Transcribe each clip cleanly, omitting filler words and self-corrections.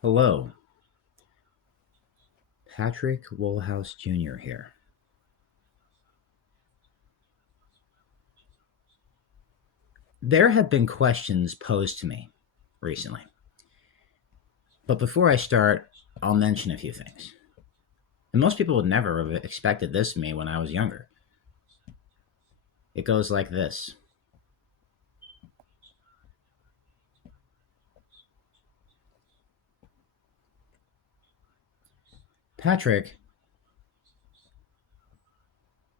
Hello, Patrick Woolhouse Jr. here. There have been questions posed to me recently, but before I start, I'll mention a few things. And most people would never have expected this of me when I was younger. It goes like this. Patrick,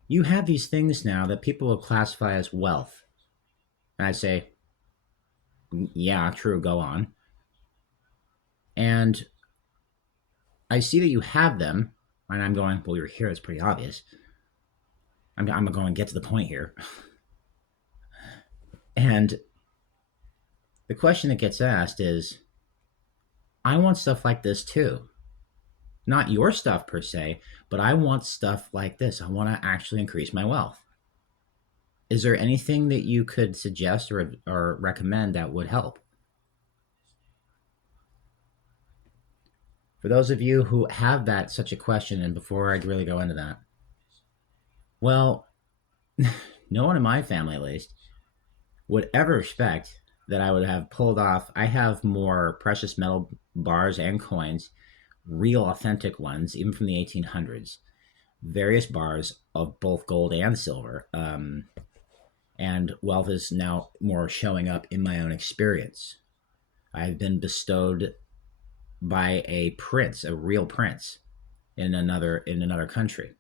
you have these things now that people will classify as wealth. And I say, yeah, true, go on. And I see that you have them, and I'm going, well, you're here, it's pretty obvious. I'm going to get to the point here. And the question that gets asked is, I want stuff like this too. Not your stuff per se, but I want stuff like this. I want to actually increase my wealth. Is there anything that you could suggest or recommend that would help? For those of you who have that such a question, and before I really go into that, well, no one in my family at least would ever expect that I would have pulled off. I have more precious metal bars and coins, real authentic ones, even from the 1800s, various bars of both gold and silver. And wealth is now more showing up in my own experience. I've been bestowed by a prince, a real prince, in another country,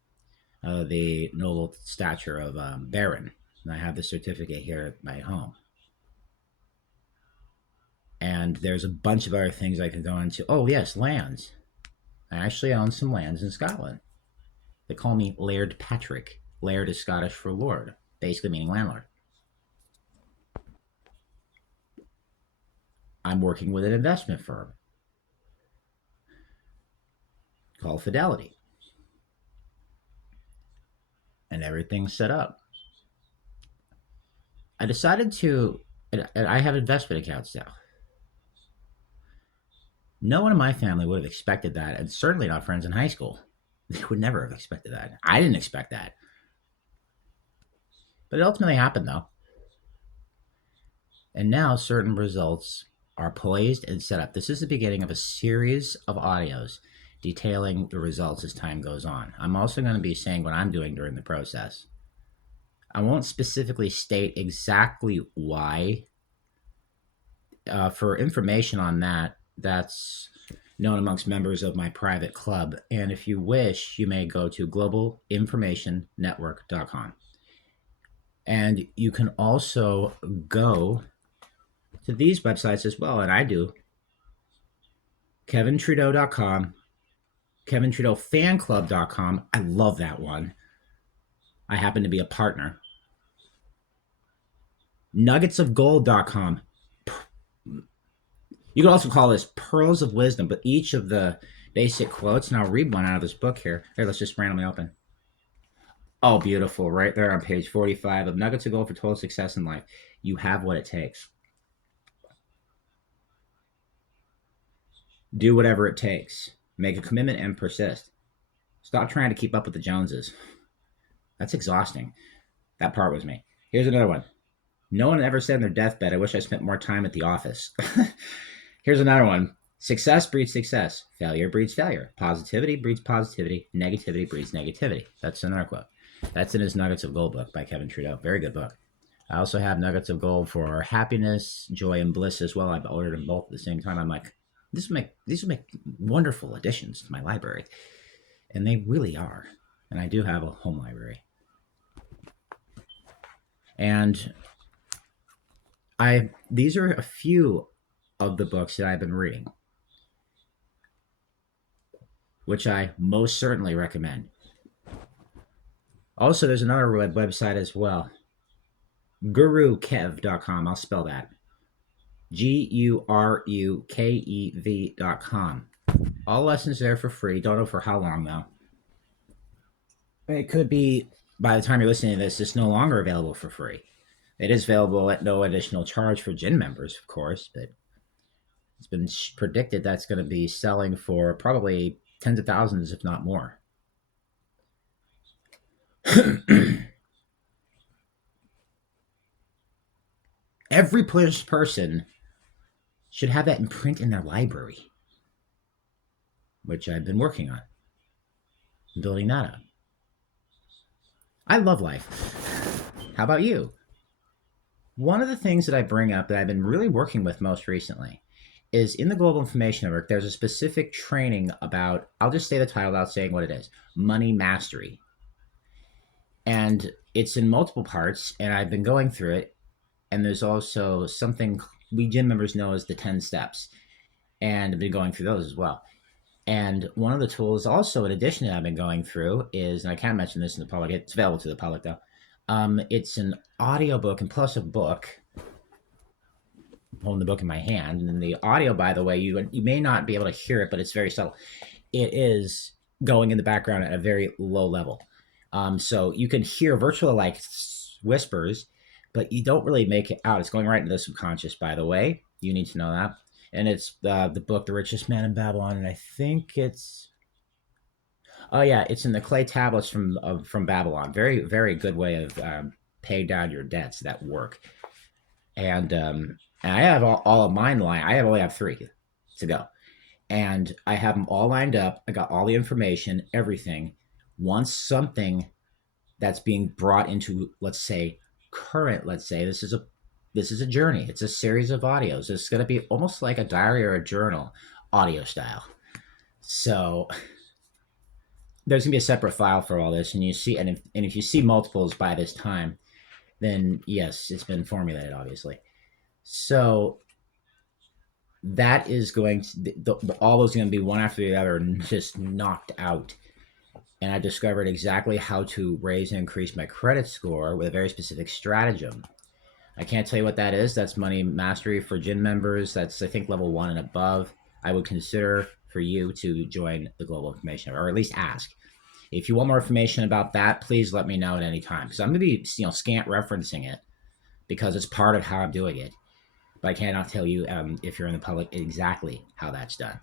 the noble stature of baron. And I have the certificate here at my home. And there's a bunch of other things I could go into. Oh yes, lands. I actually own some lands in Scotland. They call me Laird Patrick. Laird is Scottish for lord, basically meaning landlord. I'm working with an investment firm called Fidelity, and everything's set up. I decided to, I have investment accounts now. No one in my family would have expected that, and certainly not friends in high school. They would never have expected that. I didn't expect that. But it ultimately happened, though. And now certain results are poised and set up. This is the beginning of a series of audios detailing the results as time goes on. I'm also going to be saying what I'm doing during the process. I won't specifically state exactly why. For information on that, that's known amongst members of my private club. And if you wish, you may go to globalinformationnetwork.com. And you can also go to these websites as well, and I do. KevinTrudeau.com, KevinTrudeauFanClub.com. I love that one. I happen to be a partner. NuggetsOfGold.com. You could also call this Pearls of Wisdom, but each of the basic quotes, and I'll read one out of this book here. Here, let's just randomly open. Oh, beautiful. Right there on page 45 of Nuggets of Gold for Total Success in Life. You have what it takes. Do whatever it takes. Make a commitment and persist. Stop trying to keep up with the Joneses. That's exhausting. That part was me. Here's another one. No one ever said in their deathbed, I wish I spent more time at the office. Here's another one. Success breeds success. Failure breeds failure. Positivity breeds positivity. Negativity breeds negativity. That's another quote. That's in his Nuggets of Gold book by Kevin Trudeau. Very good book. I also have Nuggets of Gold for happiness, joy, and bliss as well. I've ordered them both at the same time. I'm like, these will make wonderful additions to my library. And they really are. And I do have a home library. And these are a few of the books that I've been reading, which I most certainly recommend. Also, there's another website as well, gurukev.com. I'll spell that. GURUKEV.com. All lessons there for free. Don't know for how long, though. It could be, by the time you're listening to this, it's no longer available for free. It is available at no additional charge for gym members, of course, but It's been predicted that's going to be selling for probably tens of thousands, if not more. Every person should have that in print in their library, which I've been working on, building that up. I love life. How about you? One of the things that I bring up that I've been really working with most recently is in the Global Information Network, there's a specific training about, I'll just say the title without saying what it is, money mastery. And it's in multiple parts, and I've been going through it. And there's also something we gym members know as the 10 steps. And I've been going through those as well. And one of the tools also, in addition to that I've been going through is, and I can't mention this in the public, it's available to the public though. It's an audio book and plus a book. I'm holding the book in my hand. And the audio, by the way, you may not be able to hear it, but it's very subtle. It is going in the background at a very low level. So you can hear virtual like whispers, but you don't really make it out. It's going right into the subconscious, by the way. You need to know that. And it's the book, The Richest Man in Babylon. And I think it's, oh yeah, it's in the clay tablets from Babylon. Very, very good way of paying down your debts that work. And I have all of mine lined. I only have 3 to go. And I have them all lined up. I got all the information, everything. Once something that's being brought into, let's say, current, let's say this is a journey. It's a series of audios. It's going to be almost like a diary or a journal, audio style. So there's going to be a separate file for all this, and you see, and if you see multiples by this time, then yes, it's been formulated, obviously. So that is going to, all those are going to be one after the other, just knocked out. And I discovered exactly how to raise and increase my credit score with a very specific stratagem. I can't tell you what that is. That's money mastery for gym members. That's, I think, level 1 and above. I would consider for you to join the Global Information, or at least ask. If you want more information about that, please let me know at any time, because I'm going to be, scant referencing it because it's part of how I'm doing it. But I cannot tell you if you're in the public exactly how that's done.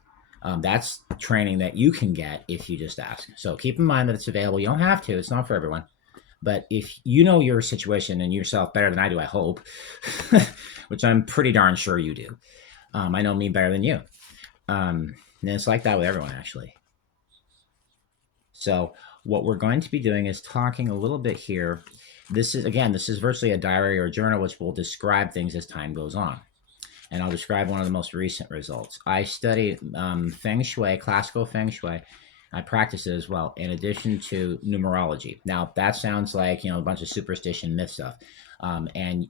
That's training that you can get if you just ask. So keep in mind that it's available. You don't have to. It's not for everyone. But if you know your situation and yourself better than I do, I hope, which I'm pretty darn sure you do. I know me better than you. And it's like that with everyone, actually. So what we're going to be doing is talking a little bit here. This is virtually a diary or a journal, which will describe things as time goes on. And I'll describe one of the most recent results. I study Feng Shui, classical Feng Shui. I practice it as well, in addition to numerology. Now, that sounds like, a bunch of superstition myth stuff. And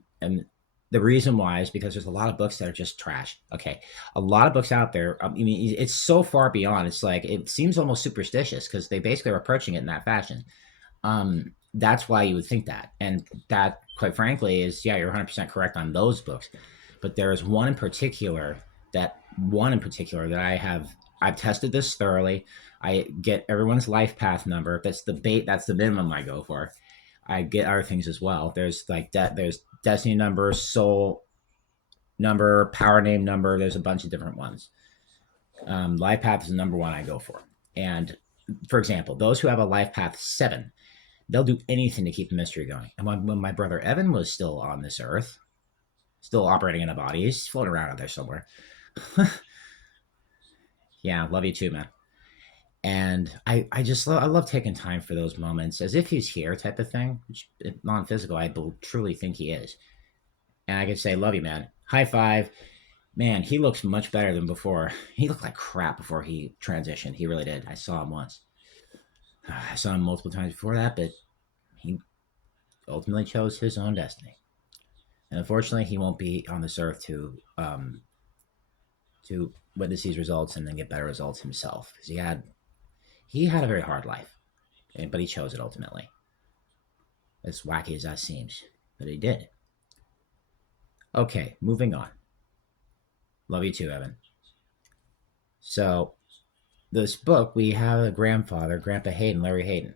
the reason why is because there's a lot of books that are just trash. Okay. A lot of books out there. I mean, it's so far beyond. It's like, it seems almost superstitious because they basically are approaching it in that fashion. That's why you would think that. And that, quite frankly, is, yeah, you're 100% correct on those books. But there is one in particular that I've tested this thoroughly. I get everyone's life path number. That's the minimum I go for. I get other things as well. There's like that. There's destiny number, soul number, power name number. There's a bunch of different ones. Life path is the number 1 I go for. And for example, those who have a life path 7, they'll do anything to keep the mystery going. And when my brother Evan was still on this earth, still operating in a body, he's floating around out there somewhere. Yeah, love you too, man. And I love taking time for those moments as if he's here type of thing, which non-physical, I truly think he is. And I can say, love you, man. High five. Man, he looks much better than before. He looked like crap before he transitioned. He really did. I saw him once. I saw him multiple times before that, but he ultimately chose his own destiny. And unfortunately, he won't be on this earth to witness these results and then get better results himself, because he had a very hard life, but he chose it ultimately. As wacky as that seems, but he did. Okay, moving on. Love you too, Evan. So, this book, we have a grandfather, Grandpa Hayden, Larry Hayden,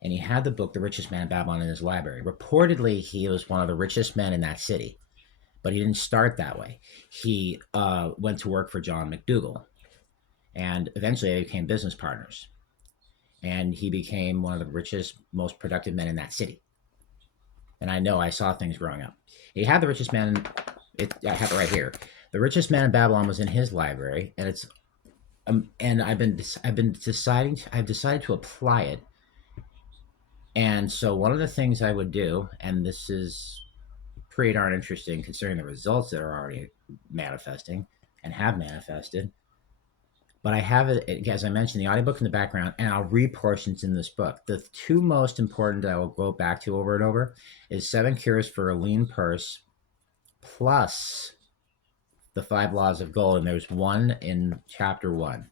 and he had the book, The Richest Man in Babylon, in his library. Reportedly, he was one of the richest men in that city, But he didn't start that way. He went to work for John McDougall, and eventually they became business partners. And he became one of the richest, most productive men in that city. And I know I saw things growing up. He had the richest man. I have it right here. The richest man in Babylon was in his library, and it's and I've decided to apply it. And so one of the things I would do, and this is pretty darn interesting considering the results that are already manifesting and have manifested. But I have it, as I mentioned, the audiobook in the background, and I'll read portions in this book. The two most important that I will go back to over and over is Seven Cures for a Lean Purse, plus the Five Laws of Gold. And there's one in chapter 1.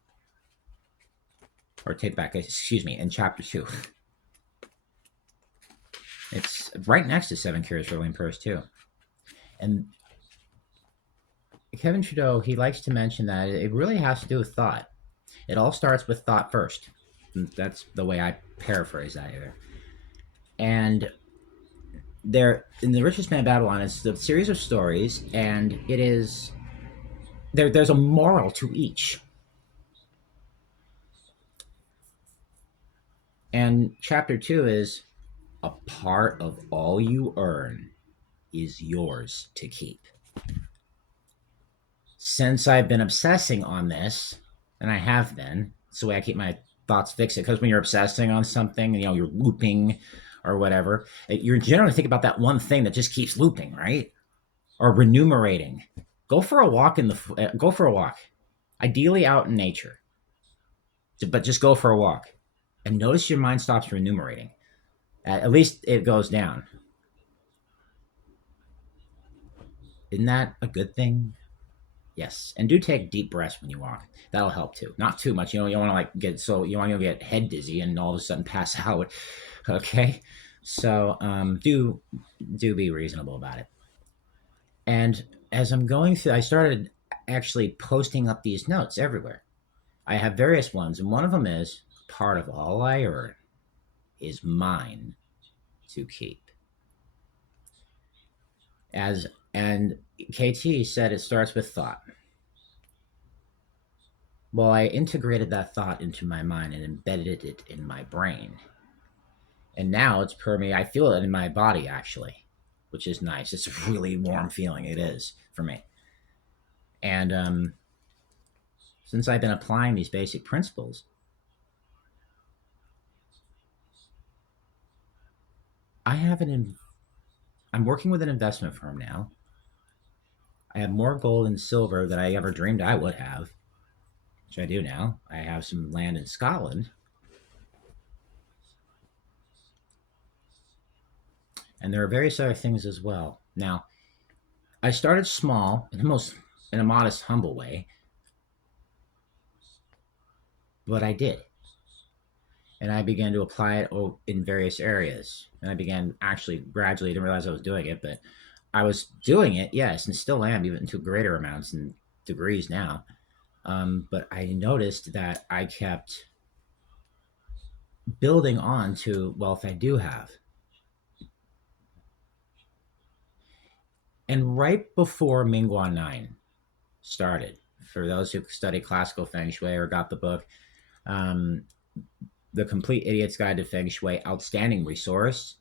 Or take back, excuse me, in chapter 2. It's right next to Seven Cures for a Lean Purse, too. And Kevin Trudeau, he likes to mention that it really has to do with thought. It all starts with thought first. That's the way I paraphrase that here. And there, in The Richest Man in Babylon, it's a series of stories, and it is there's a moral to each. And chapter 2 is a part of all you earn is yours to keep. Since I've been obsessing on this, and I have been, it's the way I keep my thoughts fixed. Because when you're obsessing on something, you're looping or whatever, you're generally thinking about that one thing that just keeps looping, right? Or remunerating. Go for a walk go for a walk. Ideally out in nature. But just go for a walk. And notice your mind stops remunerating. At least it goes down. Isn't that a good thing? Yes, and do take deep breaths when you walk. That'll help too. Not too much. You don't want to you want to get head dizzy and all of a sudden pass out. Okay, so do be reasonable about it. And as I'm going through, I started actually posting up these notes everywhere. I have various ones, and one of them is part of all I earn is mine to keep. And KT said it starts with thought. Well, I integrated that thought into my mind and embedded it in my brain. And now it's permeating. I feel it in my body, actually, which is nice. It's a really warm feeling. It is for me. And since I've been applying these basic principles, I'm working with an investment firm now. I have more gold and silver than I ever dreamed I would have, which I do now. I have some land in Scotland. And there are various other things as well. Now, I started small in a modest, humble way, but I did. And I began to apply it in various areas. And I began actually gradually, didn't realize I was doing it, but I was doing it, yes, and still am, even to greater amounts and degrees now. But I noticed that I kept building on to wealth I do have. And right before Mingguan 9 started, for those who study classical Feng Shui or got the book, The Complete Idiot's Guide to Feng Shui, outstanding resource.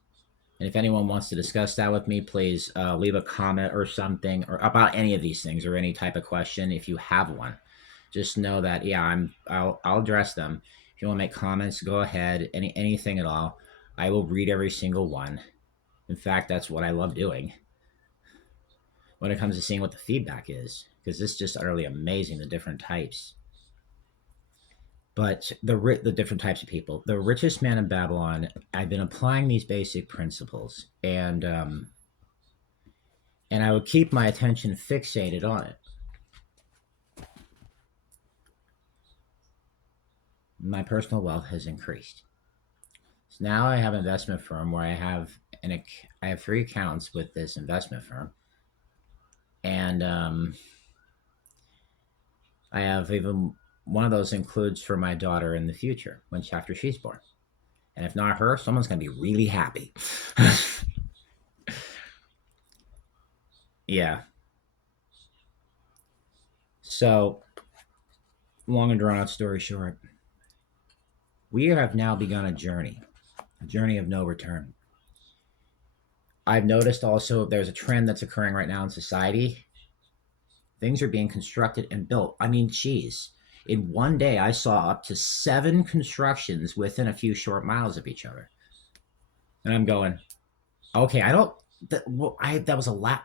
And if anyone wants to discuss that with me, please leave a comment or something, or about any of these things or any type of question if you have one. Just know that, yeah, I'll address them. If you want to make comments, go ahead. Anything at all. I will read every single one. In fact, that's what I love doing when it comes to seeing what the feedback is, because it's just utterly amazing, the different types. But the different types of people. The Richest Man in Babylon, I've been applying these basic principles, and I would keep my attention fixated on it. My personal wealth has increased. So now I have an investment firm where I have 3 accounts with this investment firm, and I have even one of those includes for my daughter in the future after she's born. And if not her, someone's going to be really happy. Yeah. So, long and drawn out story short, we have now begun a journey of no return. I've noticed also there's a trend that's occurring right now in society. Things are being constructed and built. I mean, geez, in one day I saw up to 7 constructions within a few short miles of each other, and I'm going, okay, I don't. That was a lot.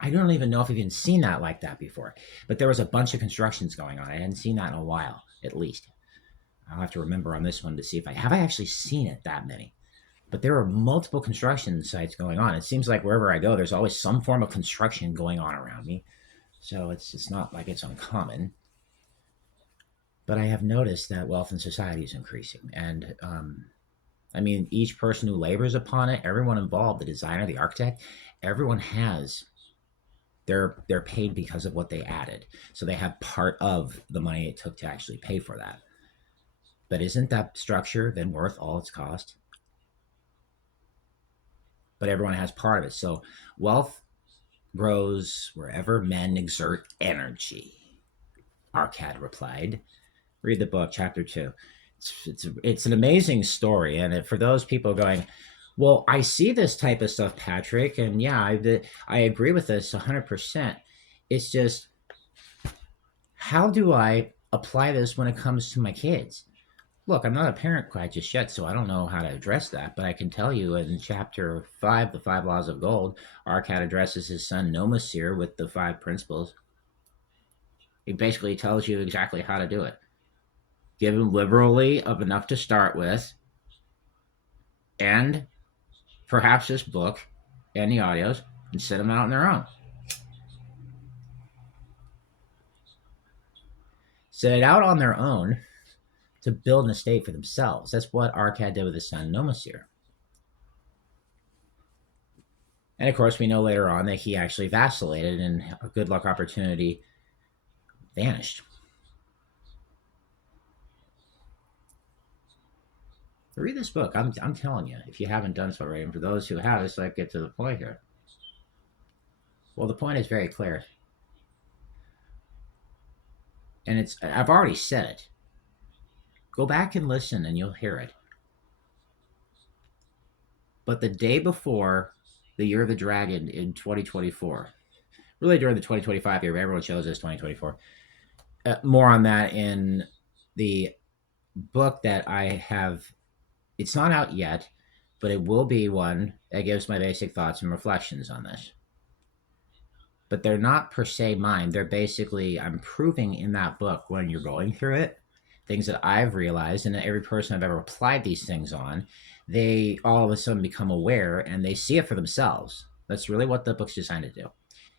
I don't even know if I've even seen that like that before. But there was a bunch of constructions going on. I hadn't seen that in a while, at least. I'll have to remember on this one to see if I actually seen it that many. But there are multiple construction sites going on. It seems like wherever I go, there's always some form of construction going on around me. So it's not like it's uncommon. But I have noticed that wealth in society is increasing, and I mean, each person who labors upon it, everyone involved, the designer, the architect, everyone has they're paid because of what they added. So they have part of the money it took to actually pay for that. But isn't that structure then worth all its cost? But everyone has part of it. So wealth grows wherever men exert energy. Arcad replied. Read the book, chapter 2. It's an amazing story. And for those people going, well, I see this type of stuff, Patrick, and yeah, I agree with this 100%. It's just, how do I apply this when it comes to my kids? Look, I'm not a parent quite just yet, so I don't know how to address that. But I can tell you in chapter 5, the 5 laws of gold, Arcad addresses his son Nomasir with the 5 principles. He basically tells you exactly how to do it. Give him liberally of enough to start with, and perhaps this book and the audios, and send them out on their own. Set it out on their own to build an estate for themselves. That's what Arcad did with his son Nomasir. And of course, we know later on that he actually vacillated and a good luck opportunity vanished. Read this book. I'm telling you, if you haven't done so already, and for those who have, it's like get to the point here. Well, the point is very clear. And I've already said it. Go back and listen and you'll hear it. But the day before the year of the dragon in 2024, really during the 2025 year, everyone shows us 2024. More on that in the book that I have. It's not out yet, but it will be one that gives my basic thoughts and reflections on this. But they're not per se mine. They're basically, I'm proving in that book when you're going through it, things that I've realized, and every person I've ever applied these things on, they all of a sudden become aware and they see it for themselves. That's really what the book's designed to do.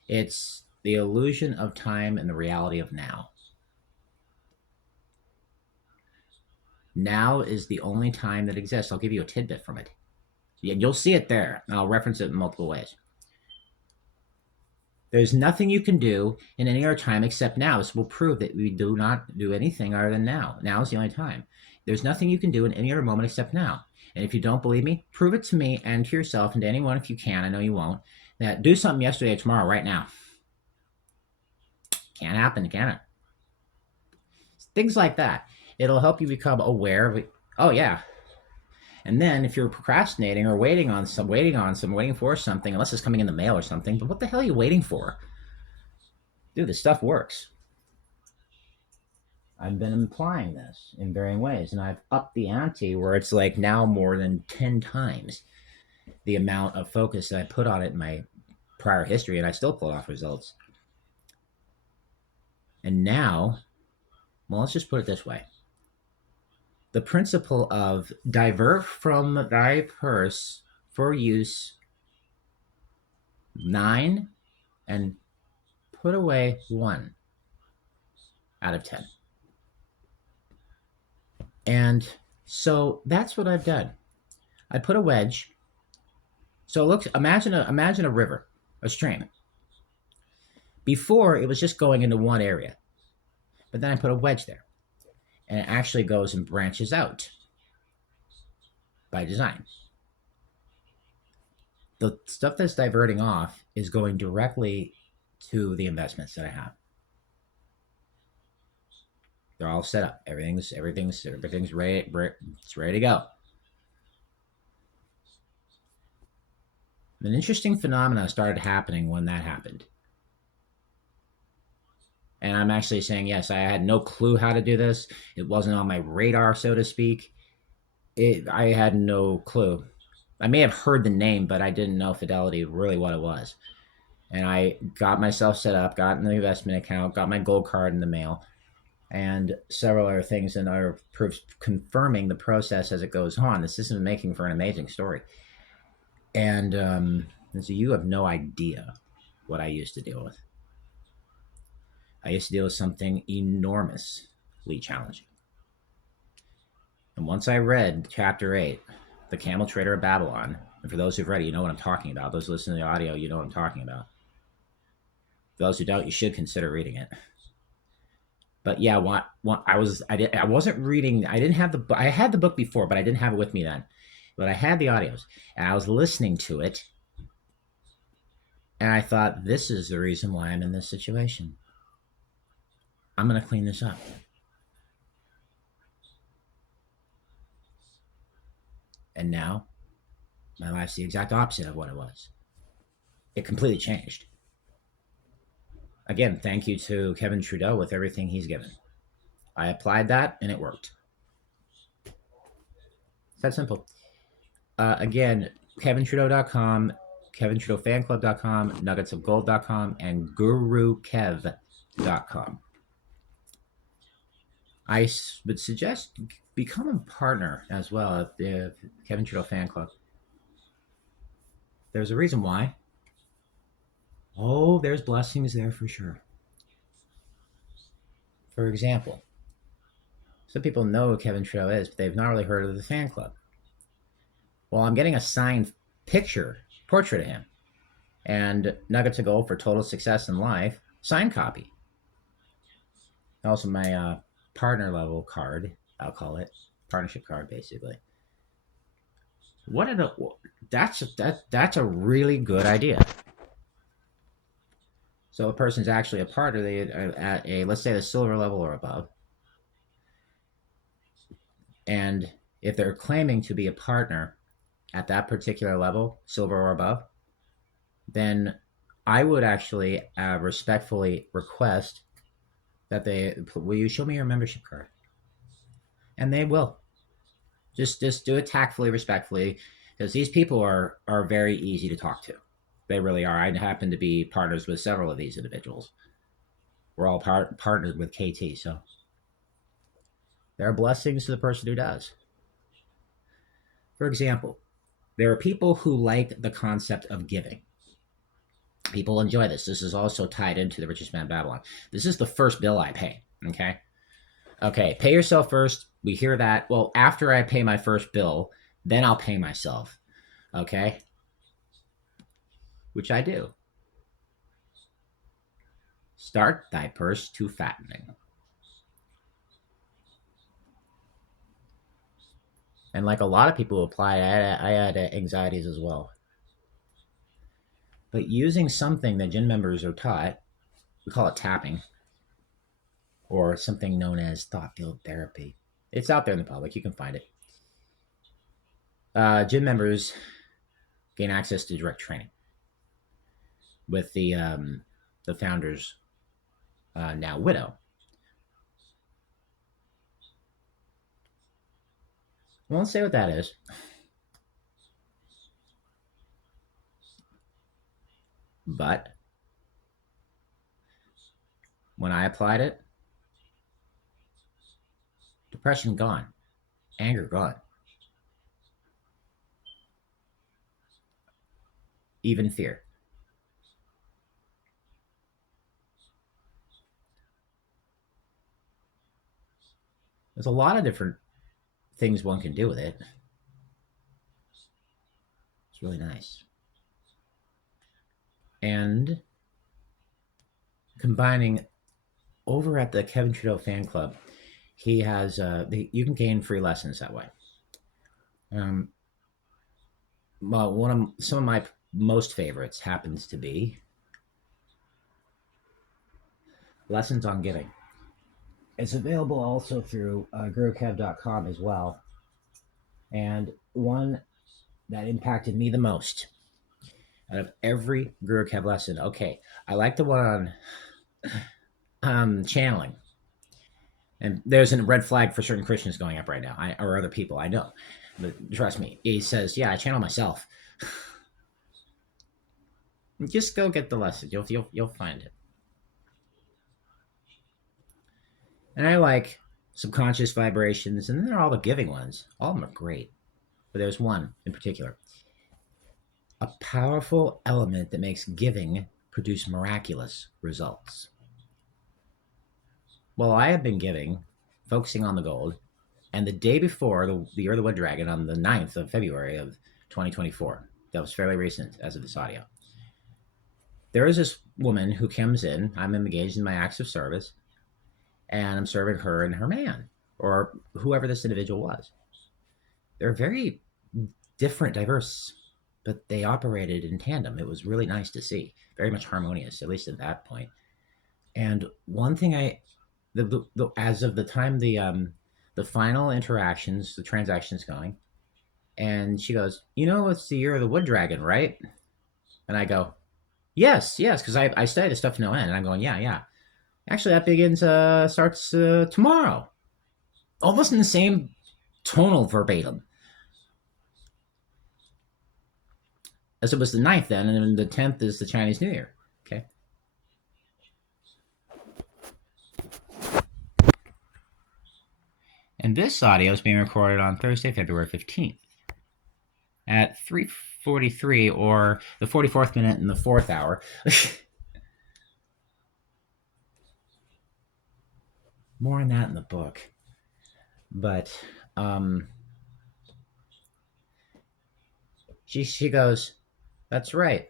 It's the illusion of time and the reality of now. Now is the only time that exists. I'll give you a tidbit from it. You'll see it there, and I'll reference it in multiple ways. There's nothing you can do in any other time except now. This will prove that we do not do anything other than now. Now is the only time. There's nothing you can do in any other moment except now. And if you don't believe me, prove it to me and to yourself and to anyone if you can. I know you won't. That do something yesterday or tomorrow right now. Can't happen, can it? Things like that. It'll help you become aware of it. Oh, yeah. And then if you're procrastinating or waiting for something, unless it's coming in the mail or something, but what the hell are you waiting for? Dude, this stuff works. I've been implying this in varying ways, and I've upped the ante where it's like now more than 10 times the amount of focus that I put on it in my prior history, and I still pull off results. And now, well, let's just put it this way. The principle of divert from thy purse for use 9 and put away 1 out of 10. And so that's what I've done. I put a wedge. So look, imagine a river, a stream. Before it was just going into one area, but then I put a wedge there. And it actually goes and branches out by design. The stuff that's diverting off is going directly to the investments that I have. They're all set up. Everything's ready. It's ready to go. An interesting phenomena started happening when that happened. And I'm actually saying, yes, I had no clue how to do this. It wasn't on my radar, so to speak. I had no clue. I may have heard the name, but I didn't know Fidelity really what it was. And I got myself set up, got in the investment account, got my gold card in the mail, and several other things, and are confirming the process as it goes on. This is making for an amazing story. And so you have no idea what I used to deal with. I used to deal with something enormously challenging. And once I read chapter 8, The Camel Trader of Babylon, and for those who've read it, you know what I'm talking about. Those listening to the audio, you know what I'm talking about. For those who don't, you should consider reading it. But yeah, I wasn't reading. I didn't have the. I had the book before, but I didn't have it with me then. But I had the audios, and I was listening to it, and I thought, this is the reason why I'm in this situation. I'm going to clean this up. And now, my life's the exact opposite of what it was. It completely changed. Again, thank you to Kevin Trudeau with everything he's given. I applied that, and it worked. It's that simple. Again, KevinTrudeau.com, KevinTrudeauFanClub.com, NuggetsOfGold.com, and GuruKev.com. I would suggest become a partner as well at the Kevin Trudeau Fan Club. There's a reason why. Oh, there's blessings there for sure. For example, some people know who Kevin Trudeau is, but they've not really heard of the fan club. Well, I'm getting a signed portrait of him, and Nuggets of Gold for total success in life, signed copy. Also, my partner level card, I'll call it partnership card, basically. That's a really good idea. So a person's actually a partner, they at a, let's say, the silver level or above, and if they're claiming to be a partner at that particular level, silver or above, then I would actually respectfully request that will you show me your membership card? And they will. Just do it tactfully, respectfully, because these people are very easy to talk to. They really are. I happen to be partners with several of these individuals. We're all partnered with KT, so there are blessings to the person who does. For example, there are people who like the concept of giving. People enjoy this. This is also tied into the Richest Man Babylon. This is the first bill I pay. Okay, pay yourself first. We hear that. Well, after I pay my first bill, then I'll pay myself. Okay? Which I do. Start thy purse to fattening. And like a lot of people apply, I had anxieties as well. But using something that gym members are taught, we call it tapping, or something known as thought-field therapy. It's out there in the public. You can find it. Gym members gain access to direct training with the founder's now widow. I won't say what that is. But when I applied it, depression gone, anger gone, even fear. There's a lot of different things one can do with it. It's really nice. And combining over at the Kevin Trudeau Fan Club, he has you can gain free lessons that way. Well, some of my most favorites happens to be Lessons on Giving. It's available also through gurukev.com as well. And one that impacted me the most out of every Gurukev lesson. Okay, I like the one on channeling. And there's a red flag for certain Christians going up right now, or other people I know. But trust me, he says, "Yeah, I channel myself." Just go get the lesson. You'll find it. And I like subconscious vibrations, and they're all the giving ones. All of them are great, but there's one in particular: a powerful element that makes giving produce miraculous results. Well, I have been giving, focusing on the gold, and the day before the Year of the Wood Dragon on the 9th of February of 2024, that was fairly recent as of this audio, there is this woman who comes in. I'm engaged in my acts of service, and I'm serving her and her man, or whoever this individual was. They're very different, diverse, but they operated in tandem. It was really nice to see. Very much harmonious, at least at that point. And one thing as of the time the final interactions, the transactions going, and she goes, it's the Year of the Wood Dragon, right? And I go, yes, yes, because I study this stuff to no end. And I'm going, yeah, yeah. Actually, that starts tomorrow. Almost in the same tonal verbatim as it was the 9th then, and then the 10th is the Chinese New Year. Okay. And this audio is being recorded on Thursday, February 15th at 3:43, or the 44th minute in the 4th hour. More on that in the book. But she goes, "That's right.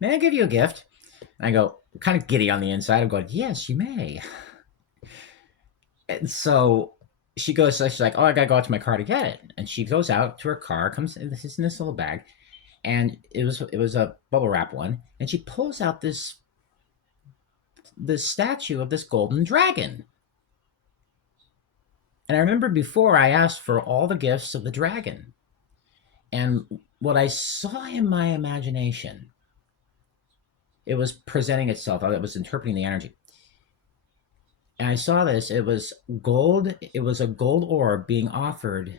May I give you a gift?" And I go, kind of giddy on the inside. I'm going, "Yes, you may." And so she's like, "Oh, I gotta go out to my car to get it." And she goes out to her car, comes in this little bag, and it was a bubble wrap one, and she pulls out this statue of this golden dragon. And I remember before I asked for all the gifts of the dragon. And what I saw in my imagination, it was presenting itself. I was interpreting the energy. And I saw this. It was gold. It was a gold orb being offered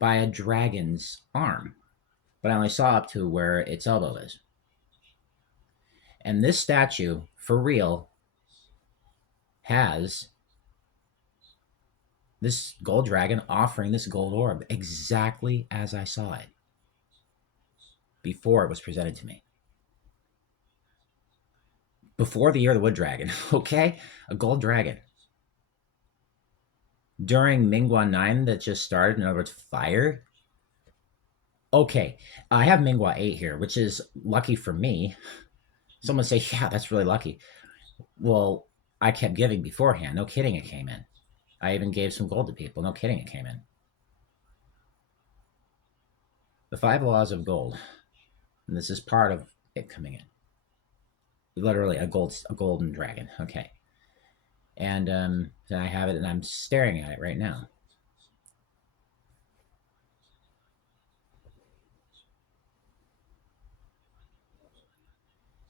by a dragon's arm. But I only saw up to where its elbow is. And this statue, for real, has this gold dragon offering this gold orb exactly as I saw it before it was presented to me. Before the Year of the Wood Dragon, okay? A gold dragon. During Mingguan 9 that just started, in other words, fire. Okay, I have Mingguan 8 here, which is lucky for me. Someone say, yeah, that's really lucky. Well, I kept giving beforehand. No kidding, it came in. I even gave some gold to people. No kidding, it came in. The 5 laws of gold. And this is part of it coming in. Literally a golden dragon. Okay. And then I have it, and I'm staring at it right now.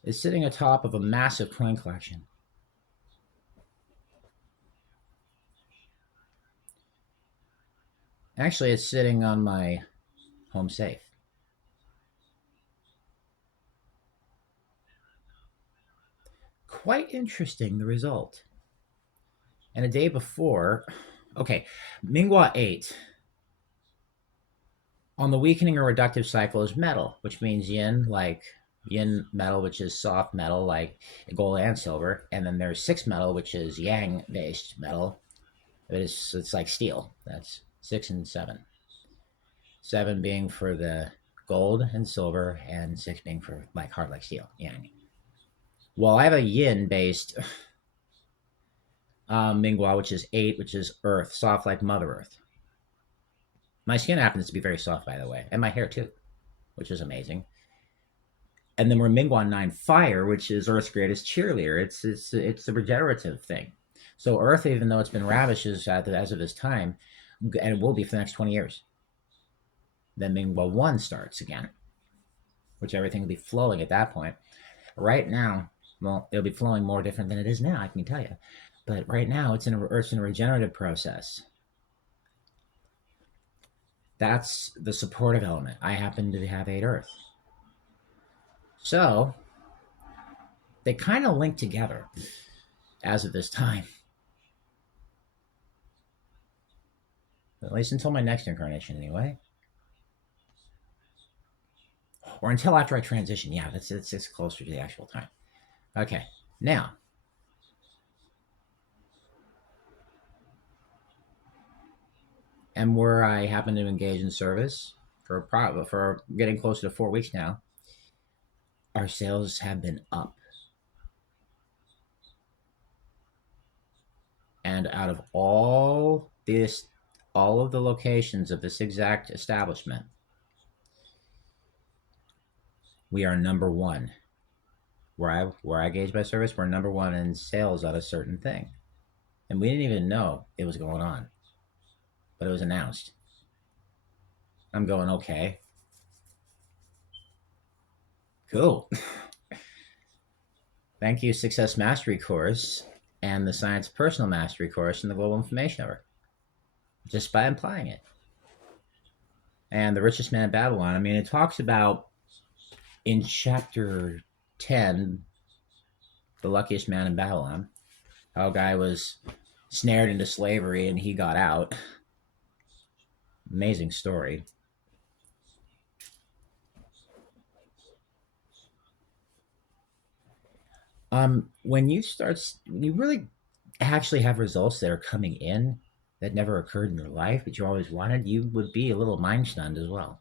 It's sitting atop of a massive coin collection. Actually, it's sitting on my home safe. Quite interesting, the result. And a day before, okay, Minghua 8 on the weakening or reductive cycle is metal, which means yin, like yin metal, which is soft metal, like gold and silver. And then there's 6 metal, which is yang based metal. It's like steel. That's 6 and 7. 7 being for the gold and silver, and 6 being for like hard like steel, yang. Well, I have a yin based Minghua, which is 8, which is earth, soft like Mother Earth. My skin happens to be very soft, by the way, and my hair too, which is amazing. And then we're Mingwan 9 fire, which is Earth's greatest cheerleader. It's a regenerative thing. So Earth, even though it's been ravished as of this time, and it will be for the next 20 years, then Mingwa 1 starts again, which everything will be flowing at that point. Right now, well, it'll be flowing more different than it is now, I can tell you. But right now, Earth's in a regenerative process. That's the supportive element. I happen to have 8 Earth. So they kind of link together as of this time. At least until my next incarnation, anyway. Or until after I transition. Yeah, it's closer to the actual time. Okay, now. And where I happen to engage in service for getting closer to 4 weeks now, our sales have been up. And out of all of the locations of this exact establishment, we are number one. Where I gauge my service, we're number one in sales on a certain thing. And we didn't even know it was going on. But it was announced. I'm going, okay. Cool. Thank you, Success Mastery course and the Science Personal Mastery course in the Global Information Network. Just by applying it. And the richest man in Babylon, I mean, it talks about in chapter 10, the luckiest man in Babylon, how a guy was snared into slavery and he got out. Amazing story. When you really actually have results that are coming in that never occurred in your life, but you always wanted, you would be a little mind stunned as well.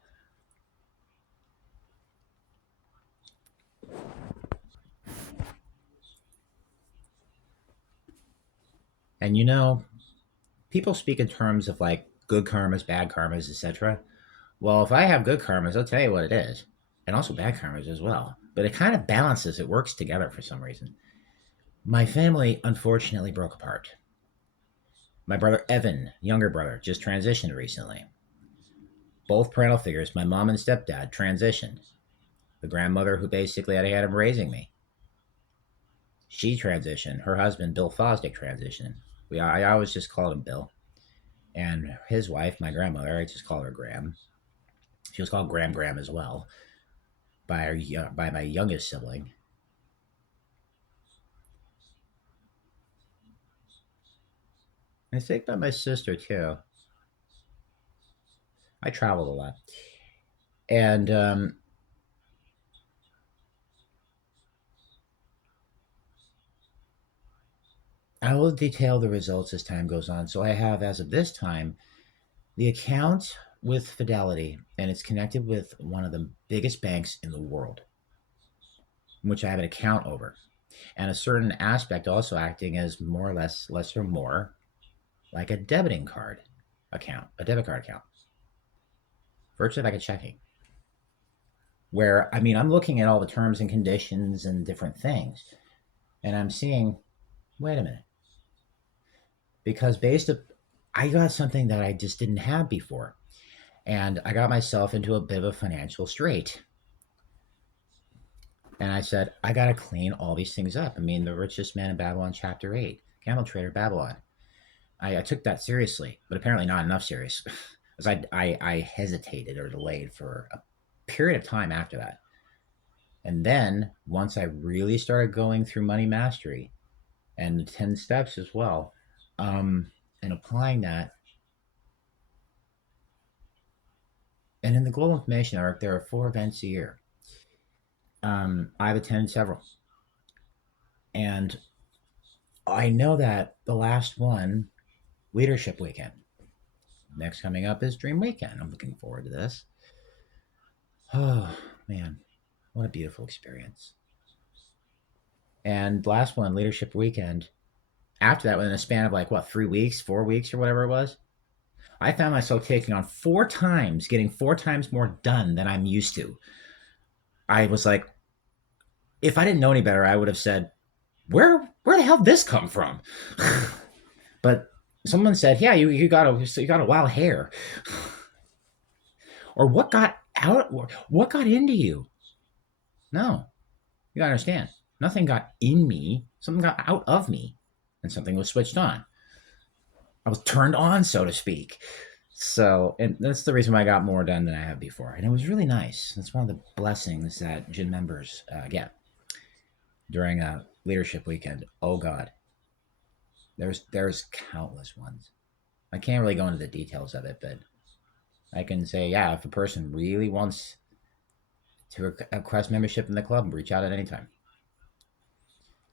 And people speak in terms of like good karmas, bad karmas, etc. Well, if I have good karmas, I'll tell you what it is, and also bad karmas as well. But it kind of balances, it works together for some reason. My family unfortunately broke apart. My brother Evan, younger brother, just transitioned recently. Both parental figures, my mom and stepdad, transitioned. The grandmother who basically had him raising me, she transitioned. Her husband, Bill Fosdick, transitioned. I always just called him Bill. And his wife, my grandmother, I just call her Gram. She was called Gram as well by my youngest sibling. I think by my sister too. I traveled a lot, and I will detail the results as time goes on. So I have, as of this time, the account with Fidelity, and it's connected with one of the biggest banks in the world, which I have an account over, and a certain aspect also acting as more or less or more like a debiting card account, a debit card account, virtually like a checking. Where I mean, I'm looking at all the terms and conditions and different things, and I'm seeing, wait a minute, because I got something that I just didn't have before, and I got myself into a bit of a financial strait. And I said, I got to clean all these things up. I mean, the richest man in Babylon, chapter 8, Camel Trader Babylon. I took that seriously, but apparently not enough serious. Because I hesitated or delayed for a period of time after that. And then once I really started going through money mastery and the 10 steps as well, and applying that, and in the Global Information Network, there are 4 events a year. I've attended several. And I know that the last one, Leadership Weekend. Next coming up is Dream Weekend. I'm looking forward to this. Oh, man. What a beautiful experience. And last one, Leadership Weekend. After that, within a span of like, 3 weeks, 4 weeks, or whatever it was, I found myself taking on 4 times, getting 4 times more done than I'm used to. I was like, If I didn't know any better, I would have said, where the hell did this come from? But someone said, yeah, you got a wild hair. Or what got out? What got into you? No, you gotta understand. Nothing got in me. Something got out of me, and something was switched on. I was turned on, so to speak. So, and that's the reason why I got more done than I have before, and it was really nice. That's one of the blessings that gym members get during a leadership weekend. Oh God, there's countless ones. I can't really go into the details of it, but I can say, yeah, if a person really wants to request membership in the club, reach out at any time.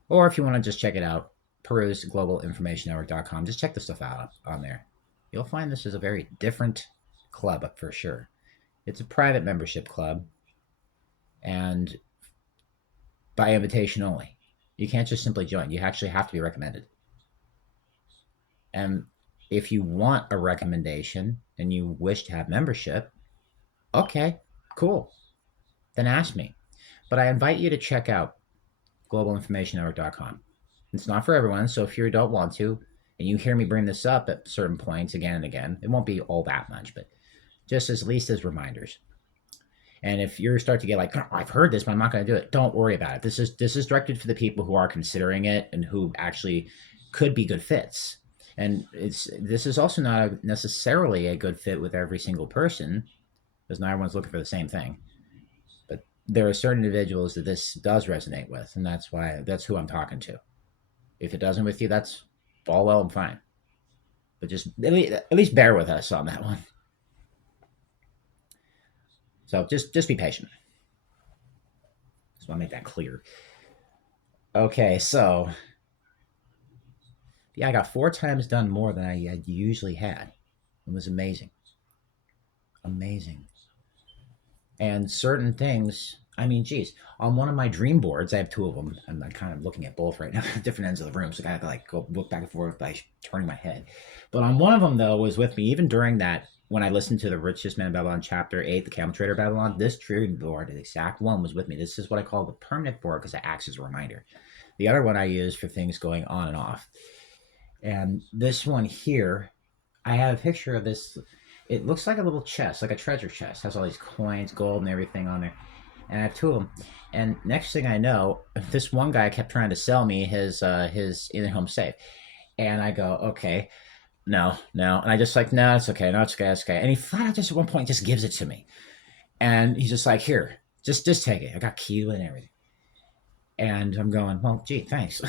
Or if you want to just check it out, peruse globalinformationnetwork.com. Just check the stuff out on there. You'll find this is a very different club for sure. It's a private membership club and by invitation only. You can't just simply join. You actually have to be recommended. And if you want a recommendation and you wish to have membership, okay, cool. Then ask me. But I invite you to check out globalinformationnetwork.com. It's not for everyone, so if you don't want to, and you hear me bring this up at certain points again and again, it won't be all that much, but just as least as reminders. And if you start to get like, oh, I've heard this, but I'm not going to do it, don't worry about it. This is directed for the people who are considering it and who actually could be good fits. And this is also not necessarily a good fit with every single person, because not everyone's looking for the same thing. But there are certain individuals that this does resonate with, and that's who I'm talking to. If it doesn't with you, that's all well and fine. But just at least bear with us on that one. So just be patient. Just want to make that clear. Okay, so yeah, I got 4 times done more than I usually had. It was amazing, amazing. And certain things, I mean, geez, on one of my dream boards, I have two of them, and I'm kind of looking at both right now, different ends of the room, so I have to like go look back and forth by turning my head. But on one of them, though, was with me even during that when I listened to the Richest Man in Babylon chapter 8, the Camel Trader Babylon. This dream board, the exact one, was with me. This is what I call the permanent board because it acts as a reminder. The other one I use for things going on and off. And this one here, I have a picture of this. It looks like a little chest, like a treasure chest. It has all these coins, gold, and everything on there. And I have two of them. And next thing I know, this one guy kept trying to sell me his in-home safe, and I go, okay, no, no, and I just like, no, it's okay, no, it's okay, it's okay. And he flat out just at one point just gives it to me, and he's just like, here, just take it. I got key and everything, and I'm going, well, gee, thanks,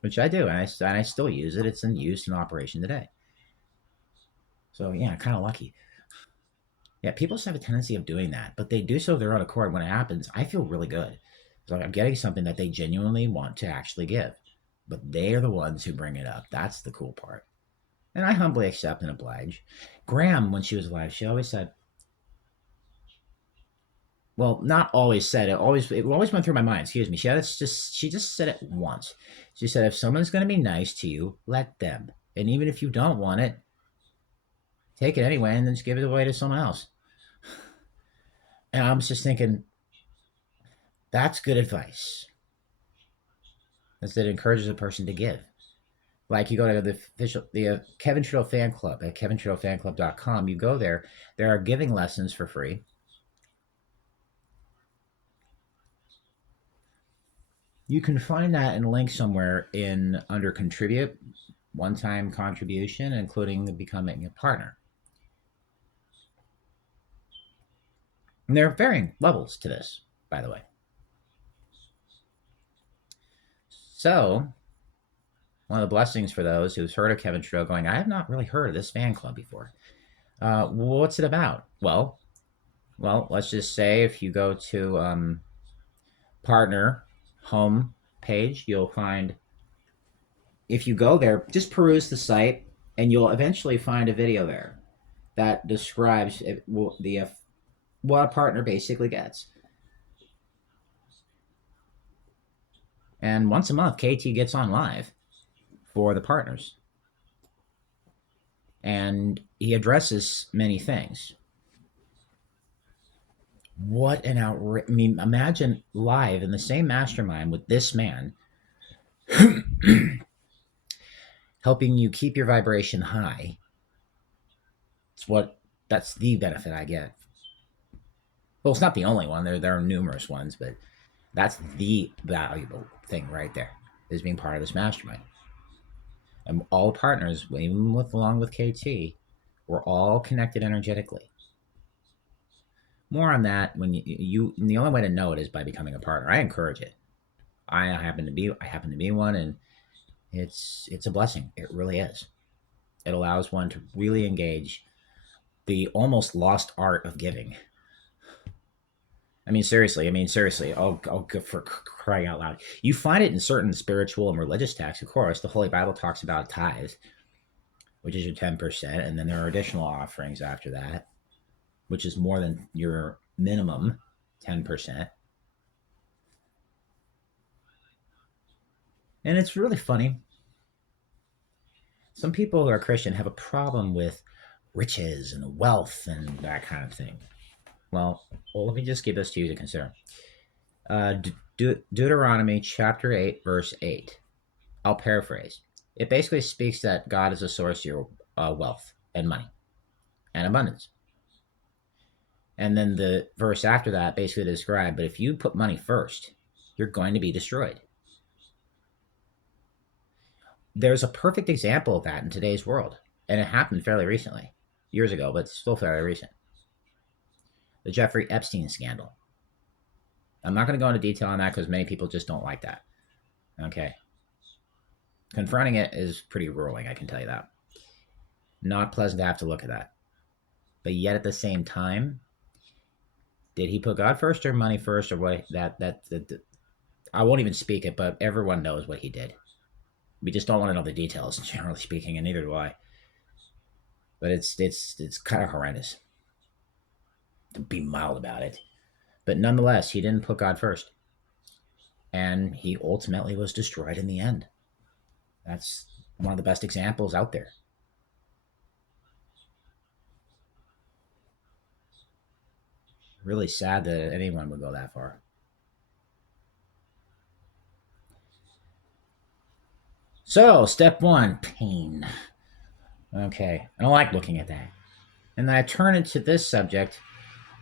which I do, and I still use it. It's in use in operation today. So yeah, kind of lucky. Yeah, people just have a tendency of doing that, but they do so of their own accord. When it happens, I feel really good. So I'm getting something that they genuinely want to actually give, but they are the ones who bring it up. That's the cool part. And I humbly accept and oblige. Graham, when she was alive, she always said, well, not always said it. It always went through my mind. Excuse me. She just said it once. She said, if someone's going to be nice to you, let them. And even if you don't want it, take it anyway, and then just give it away to someone else. And I was just thinking, that's good advice. That's that encourages a person to give. Like you go to the Kevin Trudeau fan club at kevintrudeaufanclub.com. You go there. There are giving lessons for free. You can find that in link somewhere in under contribute, one-time contribution, including becoming a partner. And there are varying levels to this, by the way. So, one of the blessings for those who's heard of Kevin Trudeau going, I have not really heard of this fan club before. What's it about? Well, let's just say if you go to partner home page, you'll find, if you go there, just peruse the site, and you'll eventually find a video there that describes what a partner basically gets. And once a month, KT gets on live for the partners, and he addresses many things. What an outrage! I mean, imagine live in the same mastermind with this man helping you keep your vibration high. It's what that's the benefit I get. Well, it's not the only one. There are numerous ones, but that's the valuable thing right there is being part of this mastermind. And all partners, even with along with KT, we're all connected energetically. More on that when you the only way to know it is by becoming a partner. I encourage it. I happen to be one, and it's a blessing. It really is. It allows one to really engage the almost lost art of giving. I mean seriously. Oh, for crying out loud! You find it in certain spiritual and religious texts. Of course, the Holy Bible talks about tithe, which is your 10%, and then there are additional offerings after that, which is more than your minimum 10%. And it's really funny. Some people who are Christian have a problem with riches and wealth and that kind of thing. Well, let me just give this to you to consider. Deuteronomy chapter 8, verse 8. I'll paraphrase. It basically speaks that God is the source of your wealth and money and abundance. And then the verse after that basically describes, but if you put money first, you're going to be destroyed. There's a perfect example of that in today's world, and it happened fairly recently, years ago, but still fairly recent. The Jeffrey Epstein scandal. I'm not going to go into detail on that because many people just don't like that. Okay. Confronting it is pretty grueling, I can tell you that. Not pleasant to have to look at that. But yet at the same time, did he put God first or money first or what? I won't even speak it, but everyone knows what he did. We just don't want to know the details, generally speaking, and neither do I. But it's kind of horrendous, to be mild about it. But nonetheless, he didn't put God first, and he ultimately was destroyed in the end. That's one of the best examples out there. Really sad that anyone would go that far. So, step one, pain. Okay, I don't like looking at that. And then I turn into this subject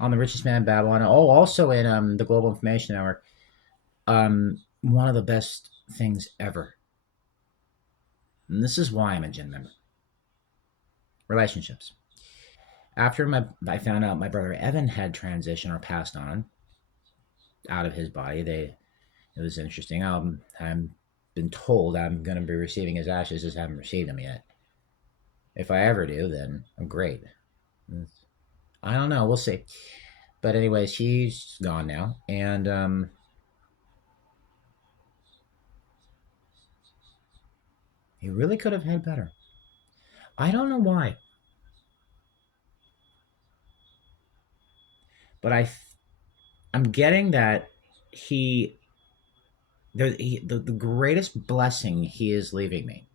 on the Richest Man in Babylon. Oh, also in the Global Information Network. One of the best things ever. And this is why I'm a gym member. Relationships. After I found out my brother Evan had transitioned or passed on out of his body, it was interesting. I'm been told I'm going to be receiving his ashes, just haven't received them yet. If I ever do, then I'm great. I don't know. We'll see. But anyways, he's gone now, and he really could have had better. I don't know why, but I'm getting that he the greatest blessing he is leaving me.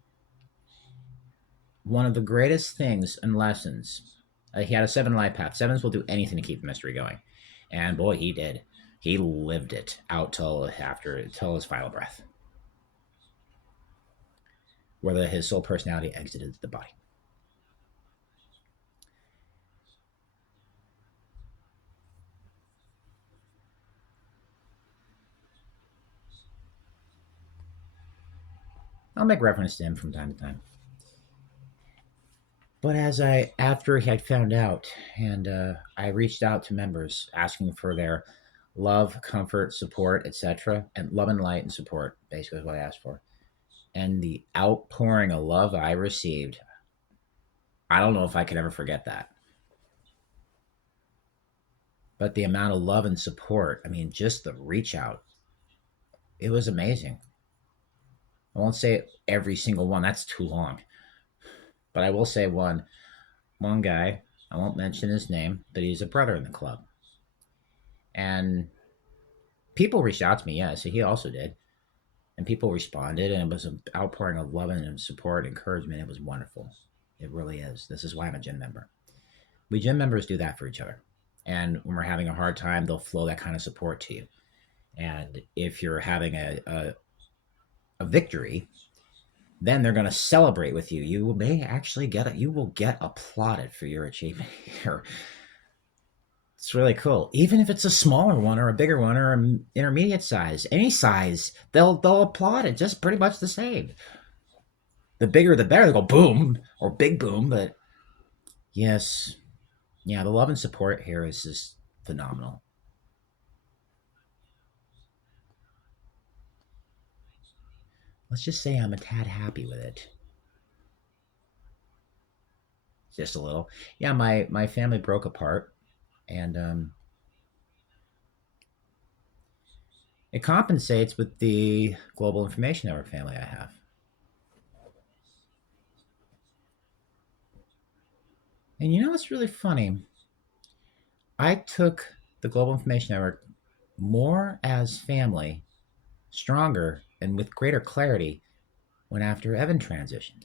One of the greatest things and lessons. He had a 7 life path. Sevens will do anything to keep the mystery going, and boy, he did. He lived it out till his final breath, where his soul personality exited the body. I'll make reference to him from time to time. But after he had found out, and I reached out to members asking for their love, comfort, support, etc., and love and light and support, basically is what I asked for. And the outpouring of love I received, I don't know if I could ever forget that. But the amount of love and support, I mean, just the reach out, it was amazing. I won't say every single one, that's too long. But I will say one guy, I won't mention his name, but he's a brother in the club. And people reached out to me, yeah, so he also did. And people responded, and it was an outpouring of love and support, encouragement. It was wonderful. It really is. This is why I'm a gym member. We gym members do that for each other. And when we're having a hard time, they'll flow that kind of support to you. And if you're having a victory, then they're going to celebrate with you. You may actually you will get applauded for your achievement here. It's really cool. Even if it's a smaller one or a bigger one or an intermediate size, any size, they'll applaud it just pretty much the same. The bigger the better. They go boom or big boom, but yes, yeah, the love and support here is just phenomenal. Let's just say I'm a tad happy with it. Just a little. Yeah, my family broke apart, and it compensates with the global information network family I have. And you know what's really funny? I took the global information network more as family, stronger, and with greater clarity when after Evan transitioned.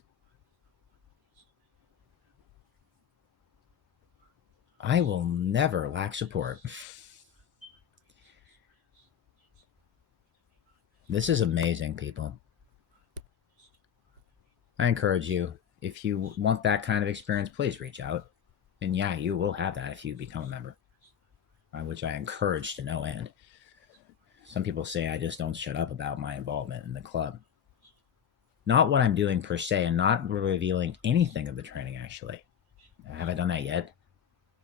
I will never lack support. This is amazing, people. I encourage you, if you want that kind of experience, please reach out. And yeah, you will have that if you become a member, which I encourage to no end. Some people say I just don't shut up about my involvement in the club. Not what I'm doing per se, and not revealing anything of the training, actually. Have I done that yet?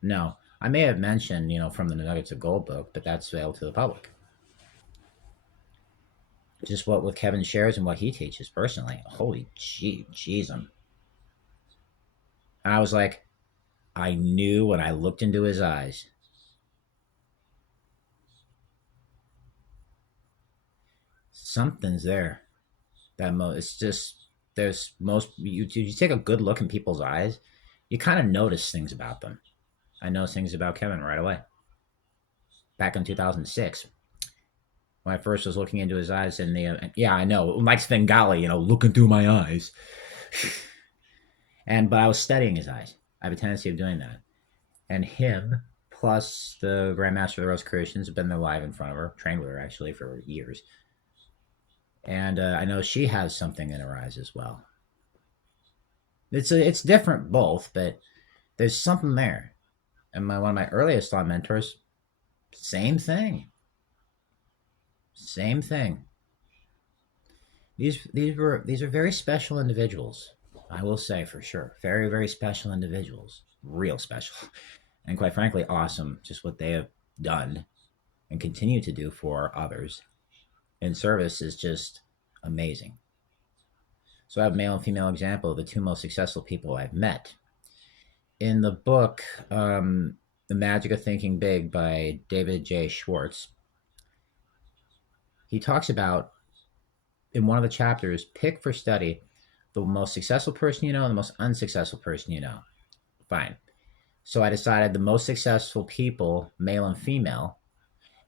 No. I may have mentioned, from the Nuggets of Gold book, but that's available to the public. Just what Kevin shares and what he teaches personally. Holy jeez. And I was like, I knew when I looked into his eyes. Something's there. It's just there's most you take a good look in people's eyes, you kind of notice things about them. I noticed things about Kevin right away. Back in 2006, when I first was looking into his eyes, and yeah, I know, like Svengali, looking through my eyes, but I was studying his eyes. I have a tendency of doing that, and him plus the Grandmaster of the Rosicrucians have been there live in front of her, trained with her actually for years, and I know she has something in her eyes as well. It's different both, but there's something there. And one of my earliest thought mentors, same thing. Same thing. These are very special individuals. I will say for sure, very very special individuals, real special, and quite frankly, awesome. Just what they have done and continue to do for others in service is just amazing. So I have male and female example of the two most successful people I've met. In the book, The Magic of Thinking Big by David J. Schwartz, he talks about, in one of the chapters, pick for study the most successful person you know and the most unsuccessful person you know. Fine. So I decided the most successful people, male and female,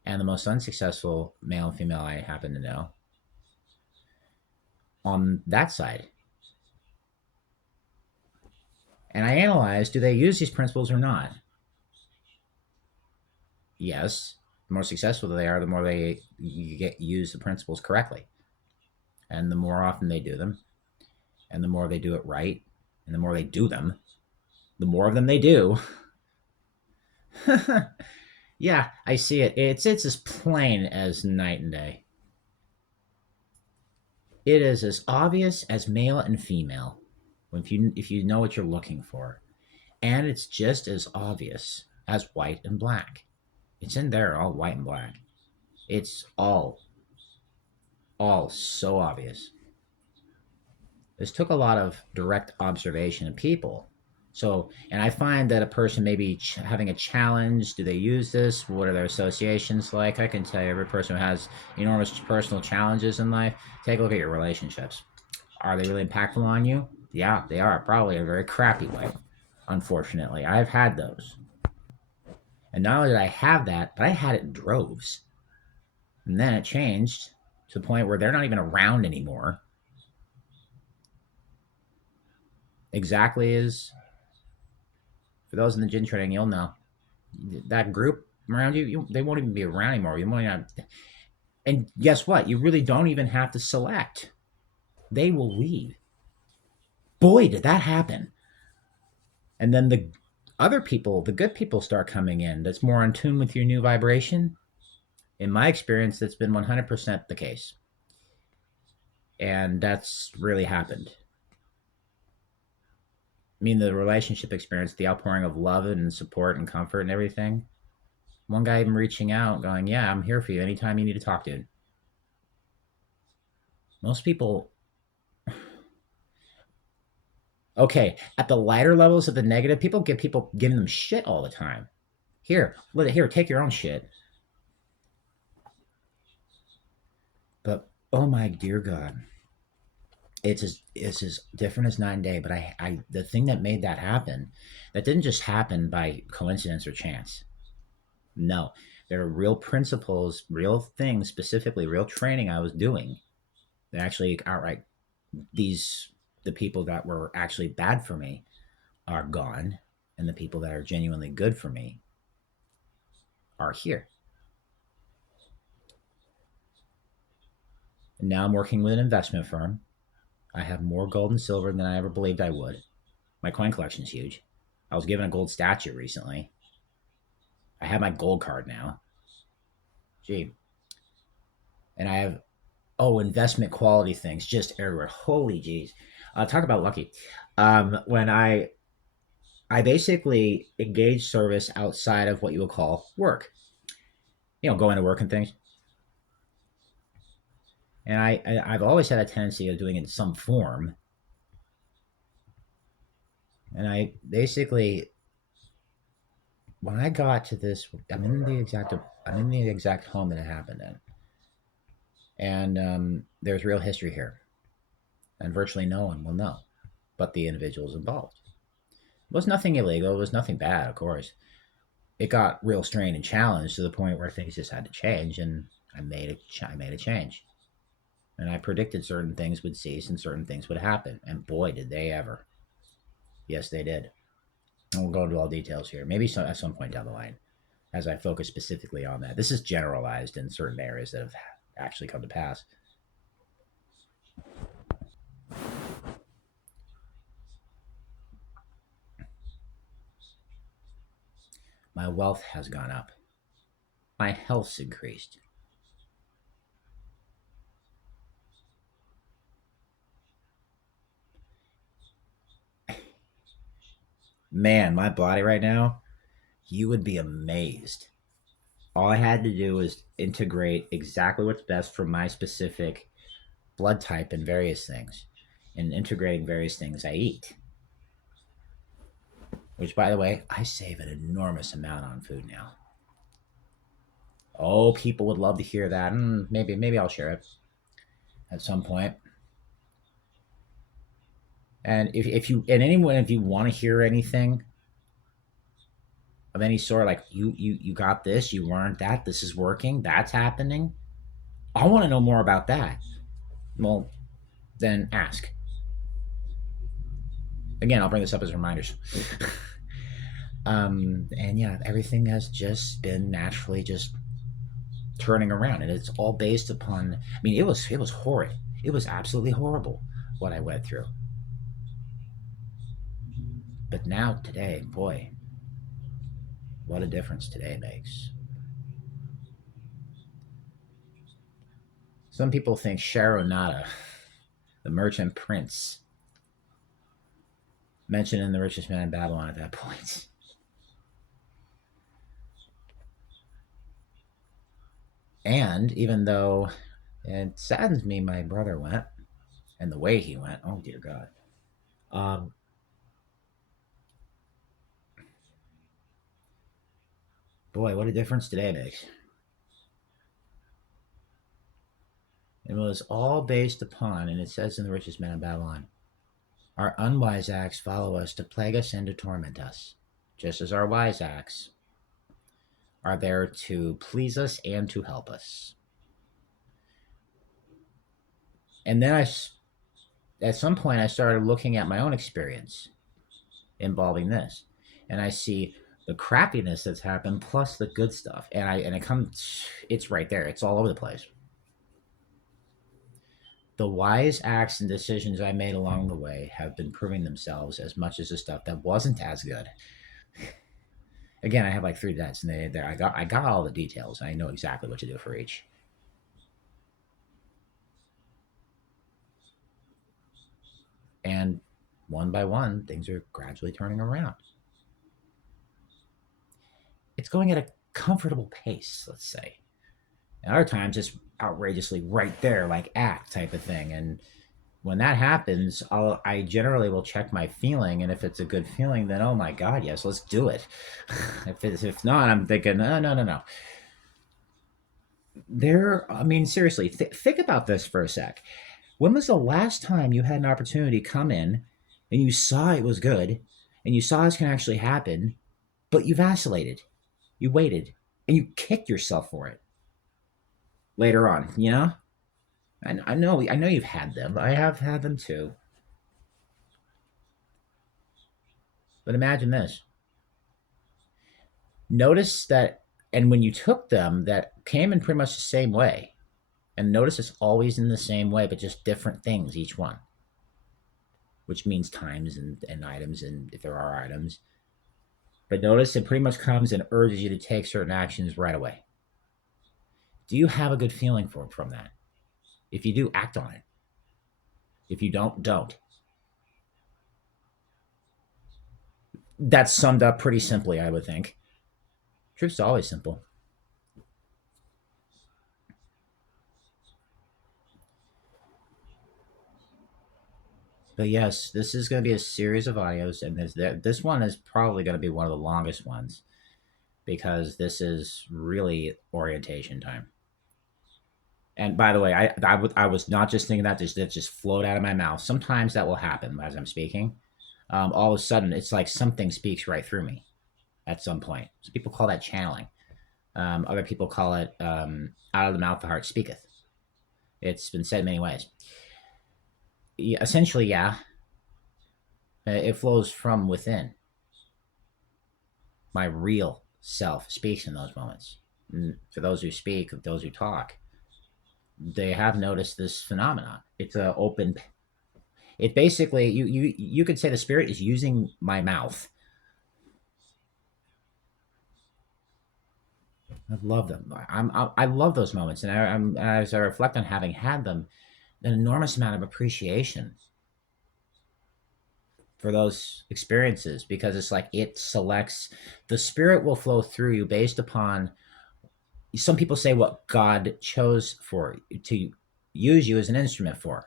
and the most unsuccessful male and female I happen to know on that side. And I analyzed, do they use these principles or not? Yes. The more successful they are, the more they use the principles correctly. And the more often they do them, and the more they do it right, and the more they do them, the more of them they do. Yeah, I see it. It's as plain as night and day. It is as obvious as male and female if you know what you're looking for. And it's just as obvious as white and black. It's in there, all white and black. It's all so obvious. This took a lot of direct observation of people. So, and I find that a person may be having a challenge. Do they use this? What are their associations like? I can tell you, every person who has enormous personal challenges in life, take a look at your relationships. Are they really impactful on you? Yeah, they are. Probably in a very crappy way. Unfortunately, I've had those. And not only did I have that, but I had it in droves. And then it changed to the point where they're not even around anymore. Exactly as, for those in the gin trading, you'll know. that group around you, they won't even be around anymore. You might not, and guess what? You really don't even have to select. They will leave. Boy, did that happen. And then the other people, the good people, start coming in that's more in tune with your new vibration. In my experience, that's been 100% the case. And that's really happened. I mean, the relationship experience, the outpouring of love and support and comfort and everything. One guy even reaching out, going, "Yeah, I'm here for you anytime you need to talk, dude." Most people, okay, at the lighter levels of the negative, people giving them shit all the time. Here, let it here, take your own shit. But oh my dear God, it's as different as night and day. But the thing that made that happen, that didn't just happen by coincidence or chance. No, there are real principles, real things, specifically real training I was doing that actually outright these the people that were actually bad for me are gone, and the people that are genuinely good for me are here. And now I'm working with an investment firm. I have more gold and silver than I ever believed I would. My coin collection is huge. I was given a gold statue recently. I have my gold card now. Gee. And I have, investment quality things just everywhere. Holy jeez. Talk about lucky. When I basically engage service outside of what you would call work. Going to work and things. And I've always had a tendency of doing it in some form. And I basically, when I got to this, I'm in the exact home that it happened in, and there's real history here, and virtually no one will know, but the individuals involved. It was nothing illegal. It was nothing bad, of course. It got real strained and challenged to the point where things just had to change, and I made a change, and I predicted certain things would cease and certain things would happen, and boy, did they ever! Yes, they did. And we'll go into all details here, maybe at some point down the line, as I focus specifically on that. This is generalized in certain areas that have actually come to pass. My wealth has gone up. My health's increased. Man, my body right now, you would be amazed. All I had to do was integrate exactly what's best for my specific blood type and various things, and integrating various things I eat. Which, by the way, I save an enormous amount on food now. Oh, people would love to hear that. Maybe I'll share it at some point. And if you and anyone, if you want to hear anything of any sort, like you got this, you learned that, this is working, that's happening. I want to know more about that. Well, then ask. Again, I'll bring this up as reminders. And yeah, everything has just been naturally just turning around, and it's all based upon. I mean, it was horrid. It was absolutely horrible what I went through. But now today, boy, what a difference today makes. Some people think Sharonada, the merchant prince, mentioned in The Richest Man in Babylon at that point. And even though it saddens me, my brother went, and the way he went, oh dear God. Um, Boy, what a difference today makes. It was all based upon, and it says in The Richest Man in Babylon, our unwise acts follow us to plague us and to torment us, just as our wise acts are there to please us and to help us. And then at some point, I started looking at my own experience involving this. And I see The crappiness that's happened plus the good stuff. And it comes, it's right there. It's all over the place. The wise acts and decisions I made along the way have been proving themselves as much as the stuff that wasn't as good. Again, I have like three debts, and I got all the details. I know exactly what to do for each. And one by one, things are gradually turning around. It's going at a comfortable pace, let's say. And other times, it's outrageously right there, like act type of thing. And when that happens, I generally will check my feeling, and if it's a good feeling, then oh my god, yes, let's do it. If not, I'm thinking, no, no, no, no. I mean, seriously, think about this for a sec. When was the last time you had an opportunity come in and you saw it was good and you saw this can actually happen, but you vacillated, you waited, and you kicked yourself for it later on? You know, I know you've had them. I have had them too. But imagine this: notice that, and when you took them, that came in pretty much the same way. And notice it's always in the same way, but just different things each one, which means times and items, and if there are items. But notice it pretty much comes and urges you to take certain actions right away. Do you have a good feeling from that? If you do, act on it. If you don't. That's summed up pretty simply, I would think. Truth's always simple. But yes, this is going to be a series of audios, and this one is probably going to be one of the longest ones because this is really orientation time. And by the way, I was not just thinking that just flowed out of my mouth. Sometimes that will happen as I'm speaking. All of a sudden, it's like something speaks right through me at some point. So people call that channeling. Other people call it out of the mouth the heart speaketh. It's been said many ways. Yeah, essentially, yeah, it flows from within. My real self speaks in those moments. And for those who speak, those who talk, they have noticed this phenomenon. It's a open. It basically you could say the spirit is using my mouth. I love them. I love those moments, and as I reflect on having had them, an enormous amount of appreciation for those experiences because it's like it selects the spirit will flow through you based upon some people say what God chose for to use you as an instrument for.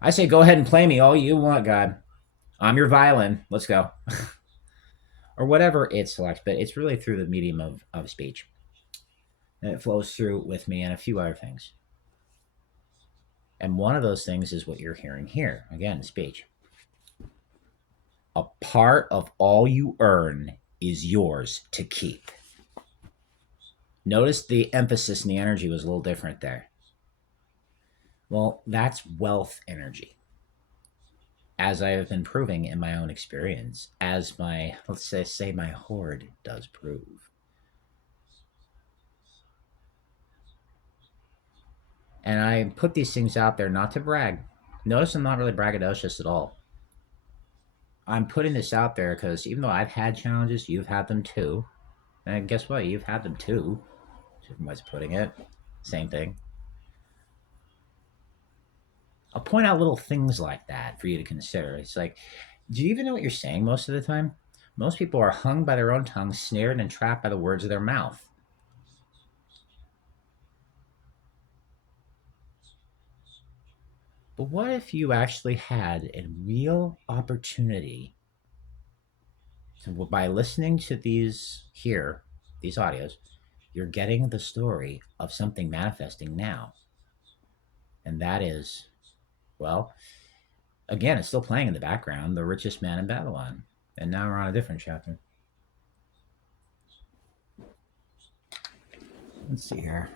I say go ahead and play me all you want, God. I'm your violin. Let's go. Or whatever it selects, but it's really through the medium of speech. And it flows through with me and a few other things. And one of those things is what you're hearing here. Again, speech. A part of all you earn is yours to keep. Notice the emphasis and the energy was a little different there. Well, that's wealth energy. As I have been proving in my own experience, as my, let's say my hoard does prove. And I put these things out there not to brag. Notice I'm not really braggadocious at all. I'm putting this out there because even though I've had challenges, you've had them too. And guess what? You've had them too. Different ways of putting it. Same thing. I'll point out little things like that for you to consider. It's like, do you even know what you're saying most of the time? Most people are hung by their own tongue, snared and trapped by the words of their mouth. But what if you actually had a real opportunity to, by listening to these audios, you're getting the story of something manifesting now. And that is, well, again, it's still playing in the background, The Richest Man in Babylon. And now we're on a different chapter. Let's see here.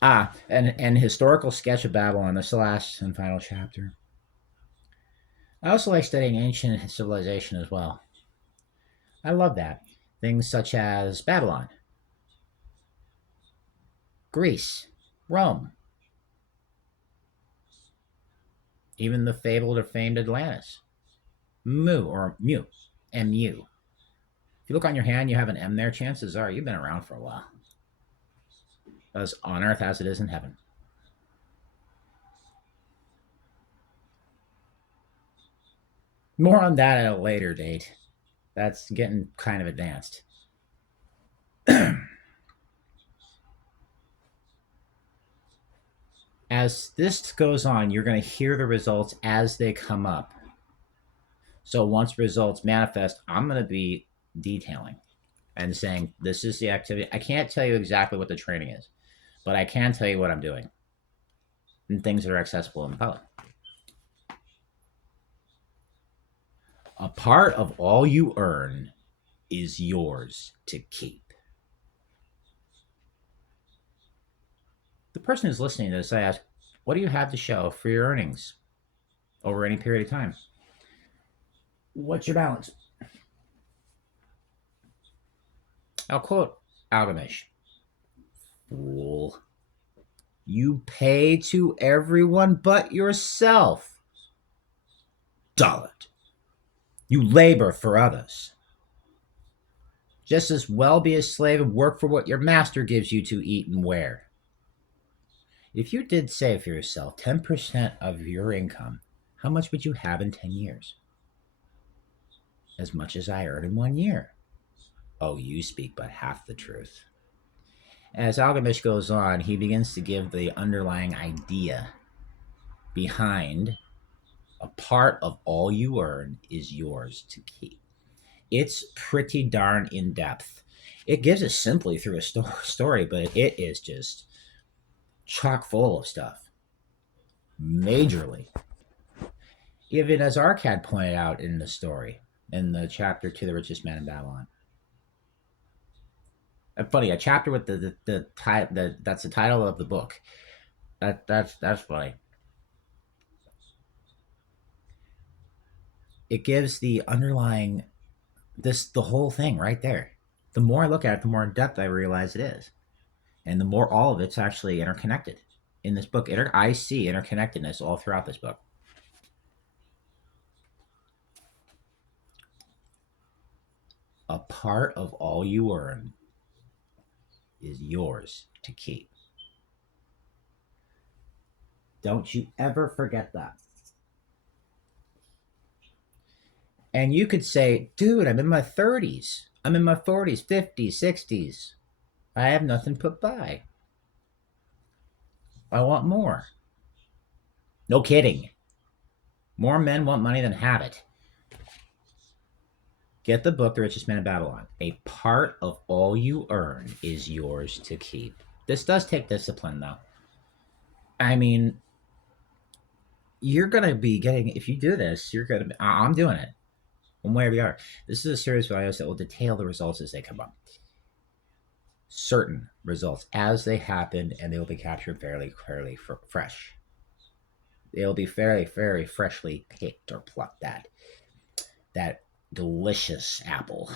And historical sketch of Babylon. That's the last and final chapter. I also like studying ancient civilization as well. I love that. Things such as Babylon, Greece, Rome, even the fabled or famed Atlantis. Mu or Mu, MU. If you look on your hand, you have an M there, chances are you've been around for a while. As on earth as it is in heaven. More on that at a later date. That's getting kind of advanced. As this goes on, you're going to hear the results as they come up. So once results manifest, I'm going to be detailing and saying, this is the activity. I can't tell you exactly what the training is, but I can tell you what I'm doing and things that are accessible in the public. A part of all you earn is yours to keep. The person who's listening to this, I ask, what do you have to show for your earnings over any period of time? What's your balance? I'll quote Algamish. Fool. You pay to everyone but yourself. Dullard. You labor for others. Just as well be a slave and work for what your master gives you to eat and wear. If you did save for yourself 10% of your income, how much would you have in 10 years? As much as I earn in 1 year. Oh, you speak but half the truth. As Algamish goes on, he begins to give the underlying idea behind a part of all you earn is yours to keep. It's pretty darn in depth. It gives it simply through a story, but it is just chock full of stuff. Majorly. Even as Arcad pointed out in the story, in the chapter to the richest man in Babylon. Funny, a chapter with the that's the title of the book. That's funny. It gives the underlying the whole thing right there. The more I look at it, the more in depth I realize it is, and the more all of it's actually interconnected in this book. I see interconnectedness all throughout this book. A part of all you earn is yours to keep. Don't you ever forget that. And you could say, dude, I'm in my 30s. I'm in my 40s, 50s, 60s. I have nothing put by. I want more. No kidding. More men want money than have it. Get the book, The Richest Man in Babylon. A part of all you earn is yours to keep. This does take discipline, though. I mean, you're going to be getting, if you do this, you're going to, I'm doing it. One way or the other. This is a series of videos that will detail the results as they come up. Certain results as they happen, and they will be captured fairly fresh. They'll be very freshly picked or plucked. That delicious apple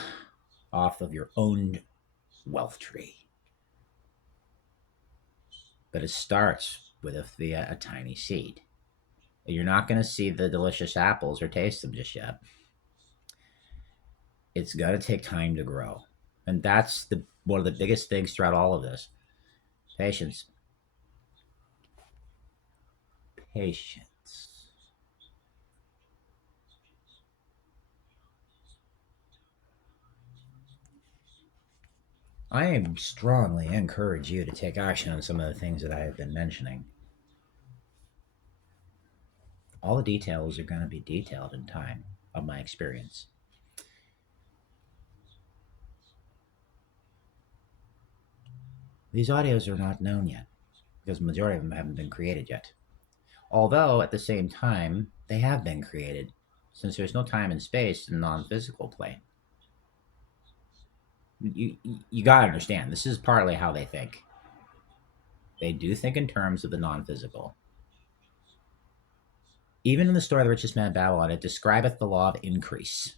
off of your own wealth tree. But it starts with via a tiny seed. You're not going to see the delicious apples or taste them just yet. It's got to take time to grow. And that's one of the biggest things throughout all of this. Patience. Patience. I strongly encourage you to take action on some of the things that I have been mentioning. All the details are going to be detailed in time of my experience. These audios are not known yet because the majority of them haven't been created yet. Although, at the same time, they have been created since there's no time and space in the non-physical plane. You got to understand, this is partly how they think. They do think in terms of the non physical. Even in the story of the richest man in Babylon, it describeth the law of increase.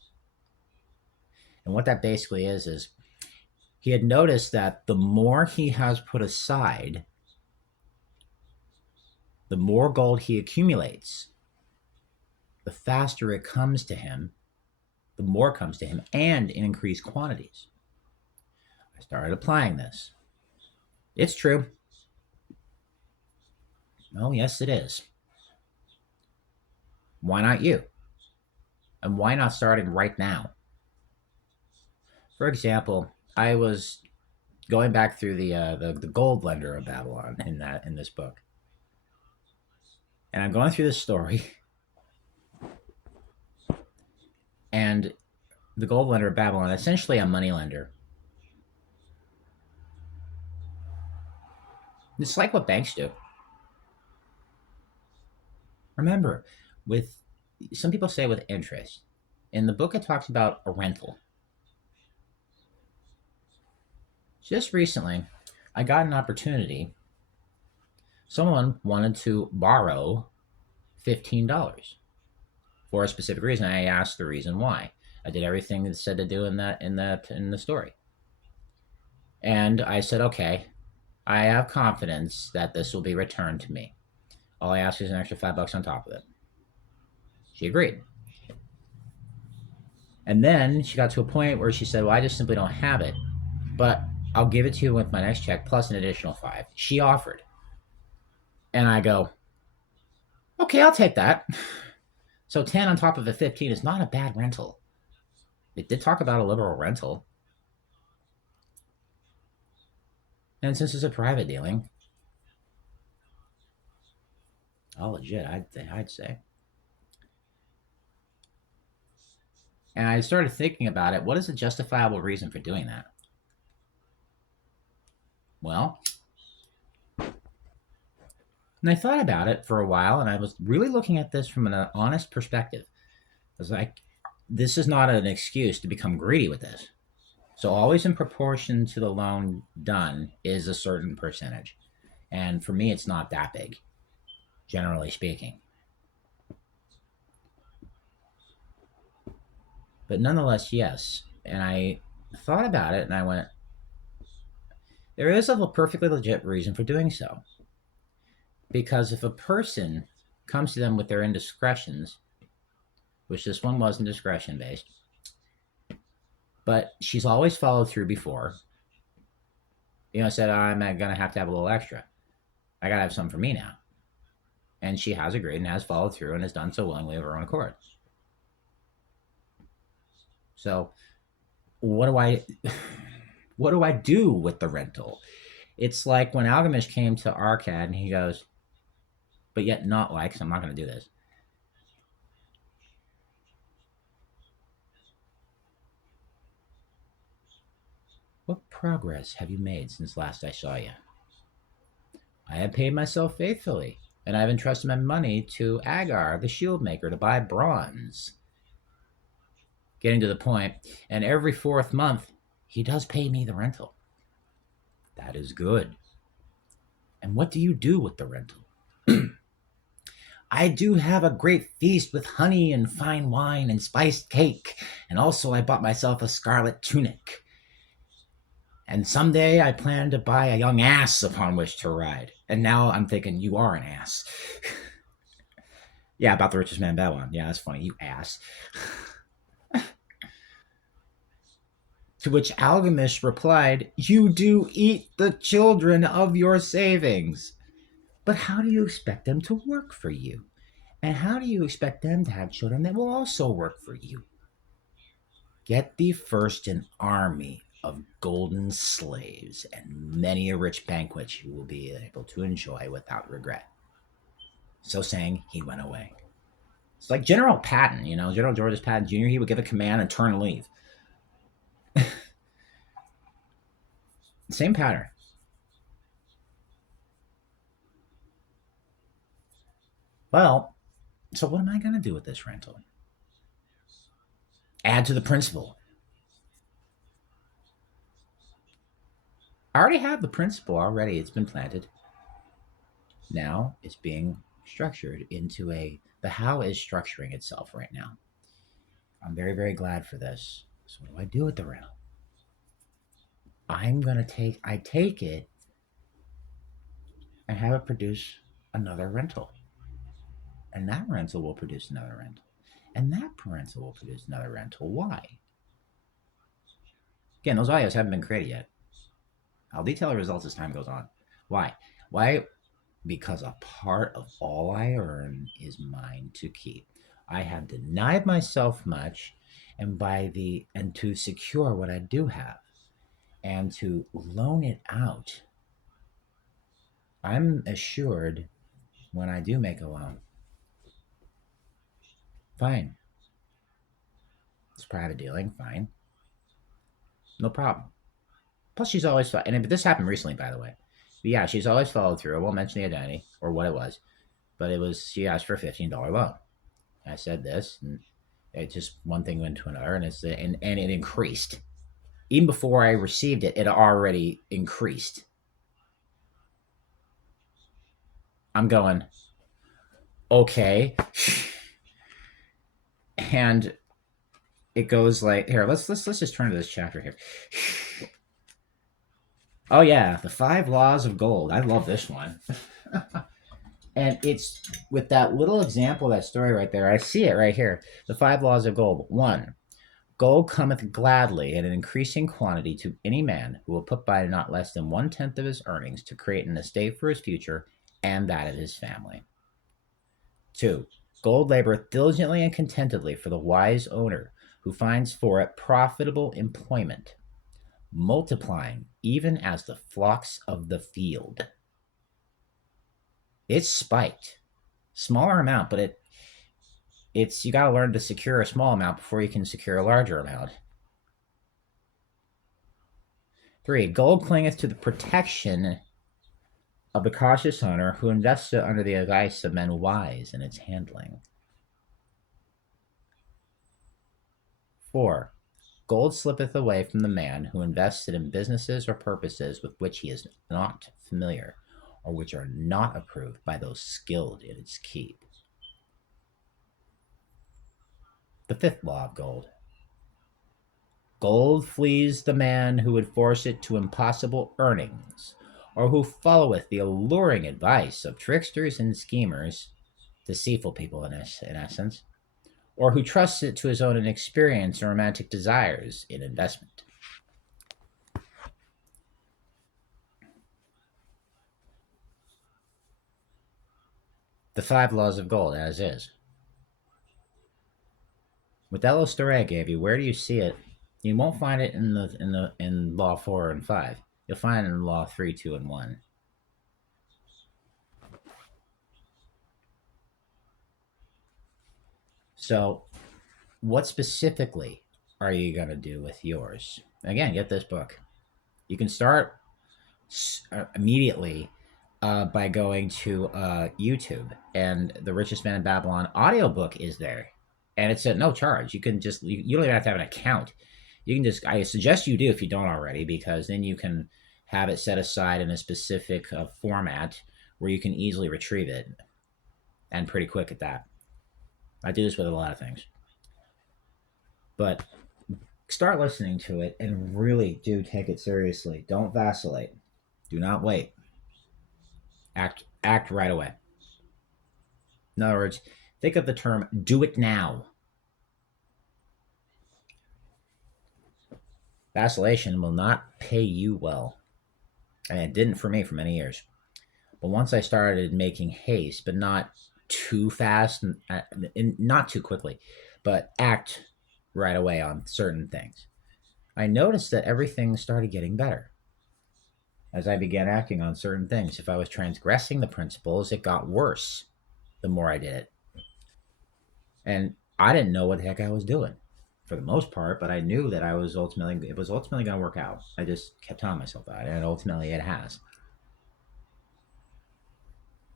And what that basically is he had noticed that the more he has put aside, the more gold he accumulates, the faster it comes to him, the more comes to him, and in increased quantities. I started applying this. It's true. Oh, yes, it is. Why not you? And why not starting right now? For example, I was going back through the gold lender of Babylon in this book, and I'm going through this story, and the gold lender of Babylon, essentially a money lender. It's like what banks do. Remember, with some people say with interest. In the book, it talks about a rental. Just recently, I got an opportunity. Someone wanted to borrow $15 for a specific reason. I asked the reason why. I did everything it said to do in the story. And I said, okay, I have confidence that this will be returned to me. All I ask is an extra $5 on top of it. She agreed. And then she got to a point where she said, well, I just simply don't have it, but I'll give it to you with my next check plus an additional 5. She offered. And I go, okay, I'll take that. So 10 on top of the 15 is not a bad rental. It did talk about a liberal rental. And since it's a private dealing, all legit, I'd say. And I started thinking about it. What is a justifiable reason for doing that? Well, and I thought about it for a while, and I was really looking at this from an honest perspective. I was like, this is not an excuse to become greedy with this. So always in proportion to the loan done is a certain percentage. And for me, it's not that big, generally speaking. But nonetheless, yes. And I thought about it and I went, there is a perfectly legit reason for doing so. Because if a person comes to them with their indiscretions, which this one was indiscretion based, but she's always followed through before, said, I'm going to have a little extra. I got to have some for me now. And she has agreed and has followed through and has done so willingly of her own accord. So what do I do with the rental? It's like when Algamish came to Arcad and he goes, but yet not like, because I'm not going to do this. What progress have you made since last I saw you? I have paid myself faithfully, and I have entrusted my money to Agar, the shield maker, to buy bronze. Getting to the point, and every 4th month, he does pay me the rental. That is good. And what do you do with the rental? I do have a great feast with honey and fine wine and spiced cake, and also I bought myself a scarlet tunic. And someday I plan to buy a young ass upon which to ride. And now I'm thinking, you are an ass. Yeah, about the richest man in Babylon. Yeah, that's funny. You ass. To which Algamish replied, you do eat the children of your savings. But how do you expect them to work for you? And how do you expect them to have children that will also work for you? Get thee first an army of golden slaves and many a rich banquet you will be able to enjoy without regret. So saying, he went away. It's like General Patton, General George Patton Jr., he would give a command and turn and leave. Same pattern. Well, so what am I going to do with this rental? Add to the principal. I already have the principal already. It's been planted. Now it's being structured into the how is structuring itself right now. I'm very, very glad for this. So what do I do with the rental? I take it and have it produce another rental. And that rental will produce another rental. And that rental will produce another rental. Why? Again, those values haven't been created yet. I'll detail the results as time goes on. Why? Why? Because a part of all I earn is mine to keep. I have denied myself much and to secure what I do have and to loan it out. I'm assured when I do make a loan, fine. It's private dealing, fine. No problem. Plus, she's always, and this happened recently, by the way. But yeah, she's always followed through. I won't mention the identity or what it was, but it was, she asked for a $15 loan. I said this, and it just one thing went to another, and it increased. Even before I received it, it already increased. I'm going, okay. And it goes like, here, let's just turn to this chapter here. Oh yeah, the 5 laws of gold. I love this one. And it's with that little example, that story right there. I see it right here. The 5 laws of gold. 1, gold cometh gladly in an increasing quantity to any man who will put by not less than 1/10 of his earnings to create an estate for his future and that of his family. 2, gold laboreth diligently and contentedly for the wise owner who finds for it profitable employment, multiplying even as the flocks of the field. It's spiked. Smaller amount, but it's you got to learn to secure a small amount before you can secure a larger amount. 3, gold clingeth to the protection of the cautious owner who invests it under the advice of men wise in its handling. 4, gold slippeth away from the man who invests it in businesses or purposes with which he is not familiar, or which are not approved by those skilled in its keep. The 5th law of gold. Gold flees the man who would force it to impossible earnings, or who followeth the alluring advice of tricksters and schemers, deceitful people in essence, or who trusts it to his own inexperience and romantic desires in investment. The 5 laws of gold, as is. With that little story I gave you, where do you see it? You won't find it in law 4 and 5. You'll find it in law 3, 2, and 1. So, what specifically are you going to do with yours? Again, get this book. You can start immediately by going to YouTube, and the Richest Man in Babylon audiobook is there, and it's at no charge. You can just you don't even have to have an account. You can just, I suggest you do if you don't already, because then you can have it set aside in a specific format where you can easily retrieve it, and pretty quick at that. I do this with a lot of things, but start listening to it and really do take it seriously. Don't vacillate. Do not wait. Act right away. In other words, think of the term do it now. Vacillation will not pay you well. And it didn't for me for many years. But once I started making haste, but not too fast and not too quickly, but act right away on certain things, I noticed that everything started getting better. As I began acting on certain things, if I was transgressing the principles, it got worse the more I did it. And I didn't know what the heck I was doing for the most part, but I knew that it was ultimately going to work out. I just kept telling myself that, and ultimately it has.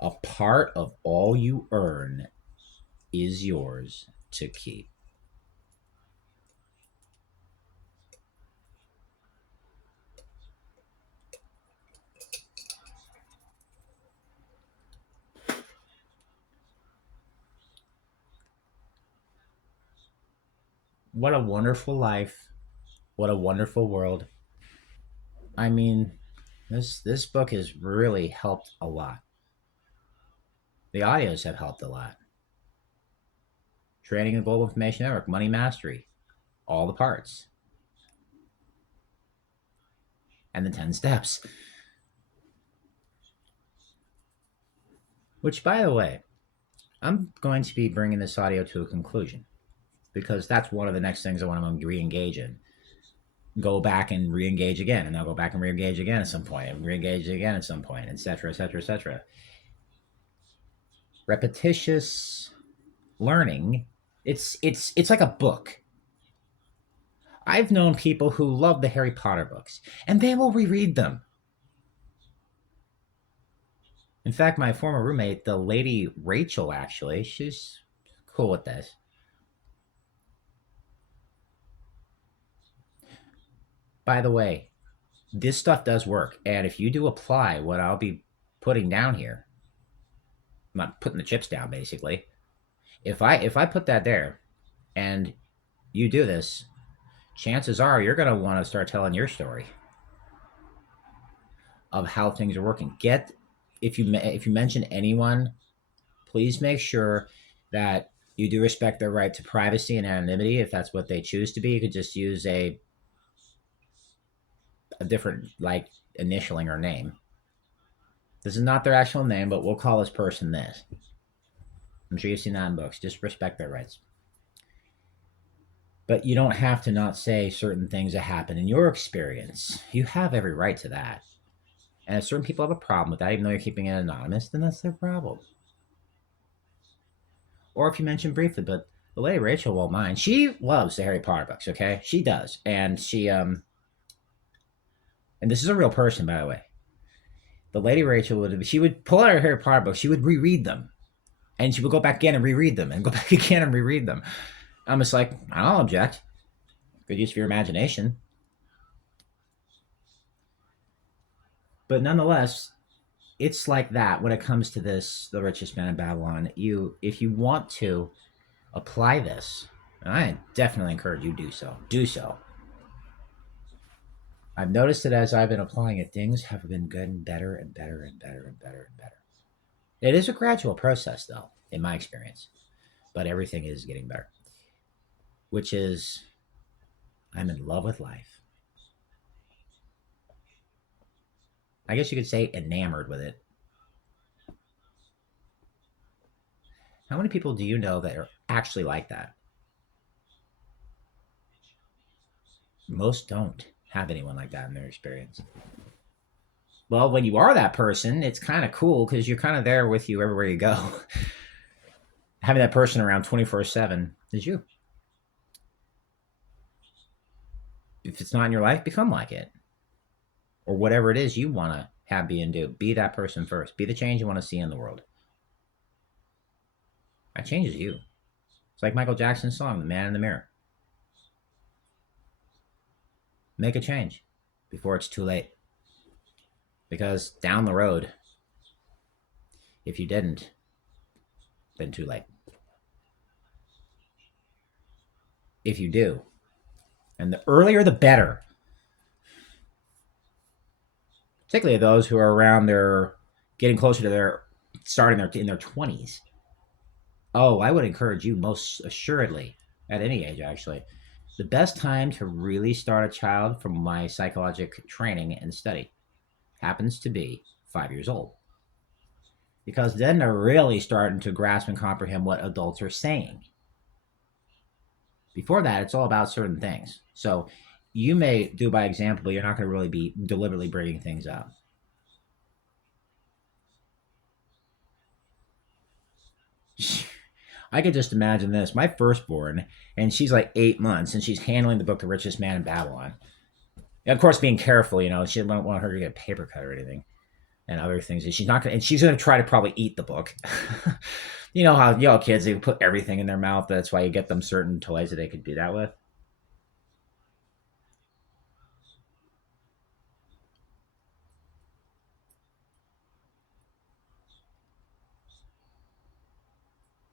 A part of all you earn is yours to keep. What a wonderful life. What a wonderful world. I mean, this book has really helped a lot. The audios have helped a lot. Training the Global Information Network, Money Mastery, all the parts, and the 10 steps. Which, by the way, I'm going to be bringing this audio to a conclusion because that's one of the next things I want to re-engage in. Go back and re-engage again, and I'll go back and re-engage again at some point, and re-engage again at some point, etc., etc., etc. Repetitious learning. It's like a book. I've known people who love the Harry Potter books, and they will reread them. In fact, my former roommate, the lady Rachel, actually, she's cool with this. By the way, this stuff does work, and if you do apply what I'll be putting down here, I'm not putting the chips down basically. If I put that there, and you do this, chances are you're going to want to start telling your story of how things are working. Get if you mention anyone, please make sure that you do respect their right to privacy and anonymity. If that's what they choose to be, you could just use a different like initialing or name. This is not their actual name, but we'll call this person this. I'm sure you've seen that in books. Just respect their rights. But you don't have to not say certain things that happen in your experience. You have every right to that. And if certain people have a problem with that, even though you're keeping it anonymous, then that's their problem. Or if you mention briefly, but the lady Rachel won't mind. She loves the Harry Potter books, okay? She does. And and this is a real person, by the way. The lady Rachel would pull out her Harry Potter books, she would reread them. And she would go back again and reread them and go back again and reread them. I'm just like, I don't object. Good use of your imagination. But nonetheless, it's like that when it comes to this, the richest man in Babylon. If you want to apply this, and I definitely encourage you to do so. Do so. I've noticed that as I've been applying it, things have been getting better and better and better and better and better. It is a gradual process, though, in my experience, but everything is getting better, which is I'm in love with life. I guess you could say enamored with it. How many people do you know that are actually like that? Most don't have anyone like that in their experience. Well, when you are that person, it's kind of cool because you're kind of there with you everywhere you go. Having that person around 24/7 is you. If it's not in your life, become like it. Or whatever it is you want to have, be, and do. Be that person first. Be the change you want to see in the world. That changes you. It's like Michael Jackson's song, The Man in the Mirror. Make a change before it's too late. Because down the road, if you didn't, then too late. If you do, and the earlier the better, particularly those who are around their getting closer to their starting their in their 20s. Oh, I would encourage you most assuredly at any age actually. The best time to really start a child from my psychological training and study happens to be 5 years old. Because then they're really starting to grasp and comprehend what adults are saying. Before that, it's all about certain things. So you may do by example, but you're not going to really be deliberately bringing things up. I could just imagine this. My firstborn, and she's like 8 months, and she's handling the book The Richest Man in Babylon. And of course, being careful, she don't want her to get paper cut or anything, and other things. And she's not going, and she's going to try to probably eat the book. You know how kids, they put everything in their mouth. That's why you get them certain toys that they could do that with.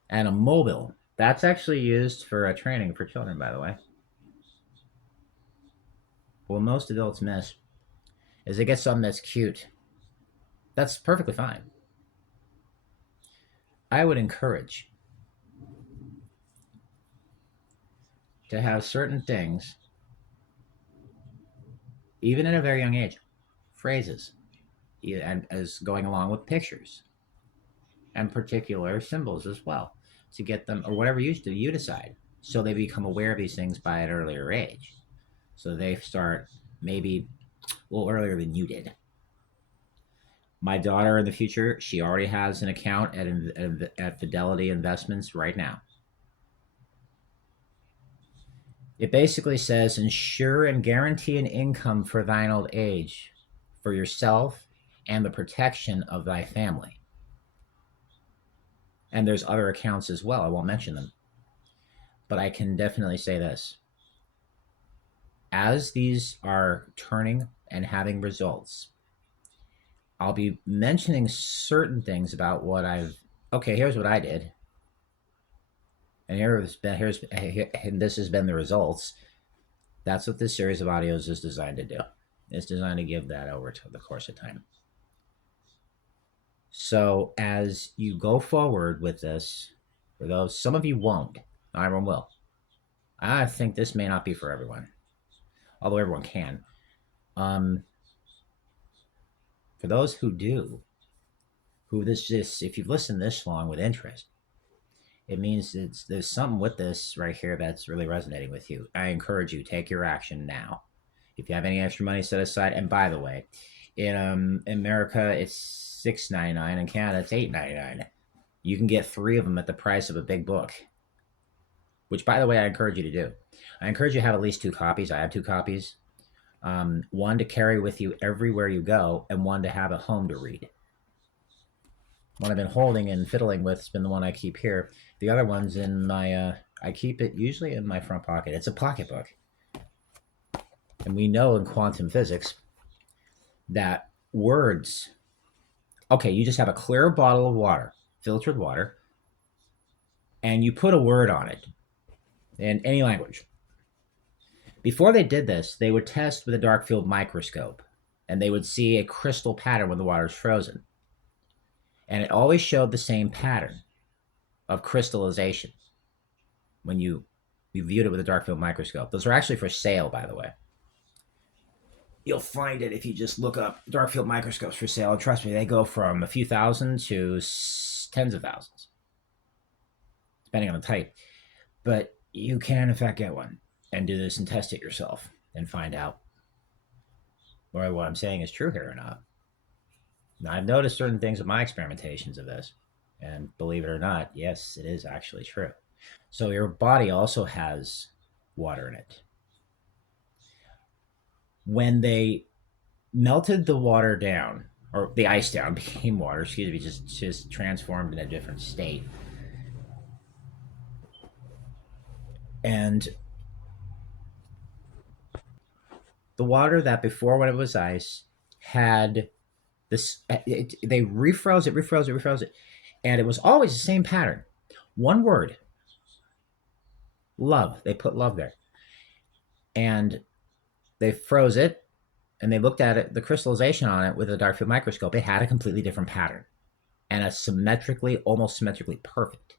And a mobile, that's actually used for training for children, by the way. what most adults miss is they get something that's cute. That's perfectly fine. I would encourage to have certain things, even at a very young age, phrases, and as going along with pictures and particular symbols as well, to get them, or whatever you decide, so they become aware of these things by an earlier age. So they start maybe a little earlier than you did. My daughter in the future, she already has an account at Fidelity Investments right now. It basically says ensure and guarantee an income for thine old age, for yourself and the protection of thy family. And there's other accounts as well. I won't mention them. But I can definitely say this. As these are turning and having results, I'll be mentioning certain things about what I've. Okay, here's what I did, and and this has been the results. That's what this series of audios is designed to do. It's designed to give that over to the course of time. So as you go forward with this, for those, some of you won't, not everyone will. I think this may not be for everyone, although everyone can. For those who do, if you've listened this long with interest, it means there's something with this right here that's really resonating with you. I encourage you, take your action now. If you have any extra money set aside, and by the way, in America it's $6.99, in Canada it's $8.99. You can get 3 of them at the price of a big book, which, by the way, I encourage you to do. I encourage you to have at least 2 copies. I have 2 copies. One to carry with you everywhere you go, and one to have at home to read. One I've been holding and fiddling with has been the one I keep here. The other one's in my, I keep it usually in my front pocket. It's a pocketbook. And we know in quantum physics that words, okay, you just have a clear bottle of water, filtered water, and you put a word on it in any language. Before they did this, they would test with a dark field microscope, and they would see a crystal pattern when the water is frozen. And it always showed the same pattern of crystallization when you viewed it with a dark field microscope. Those are actually for sale, by the way. You'll find it if you just look up dark field microscopes for sale. And trust me, they go from a few thousand to tens of thousands, depending on the type. But you can, in fact, get one and do this and test it yourself and find out whether what I'm saying is true here or not. Now, I've noticed certain things with my experimentations of this, and believe it or not, yes, it is actually true. So your body also has water in it. When they melted the water down, or the ice down, became water, excuse me, just transformed in a different state. And the water that before, when it was ice, had this, they refroze it, and it was always the same pattern. One word, love. They put love there. And they froze it, and they looked at it, the crystallization on it with a dark field microscope. It had a completely different pattern and a almost symmetrically perfect.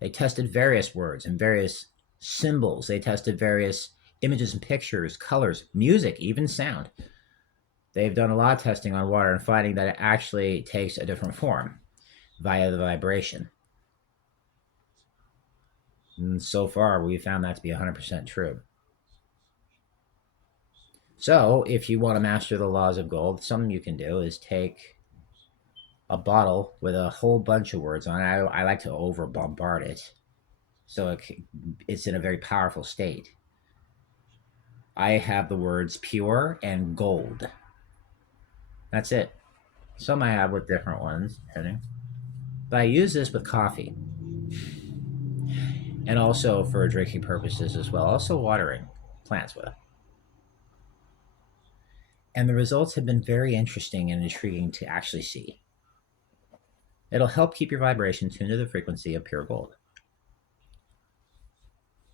They tested various words and various symbols. They tested various images and pictures, colors, music, even sound. They've done a lot of testing on water and finding that it actually takes a different form via the vibration. And so far, we found that to be 100% true. So, if you want to master the laws of gold, something you can do is take a bottle with a whole bunch of words on it. I like to over bombard it, so it's in a very powerful state. I have the words pure and gold. That's it. Some I have with different ones, depending. But I use this with coffee, and also for drinking purposes as well. Also watering plants with it. And the results have been very interesting and intriguing to actually see. It'll help keep your vibration tuned to the frequency of pure gold.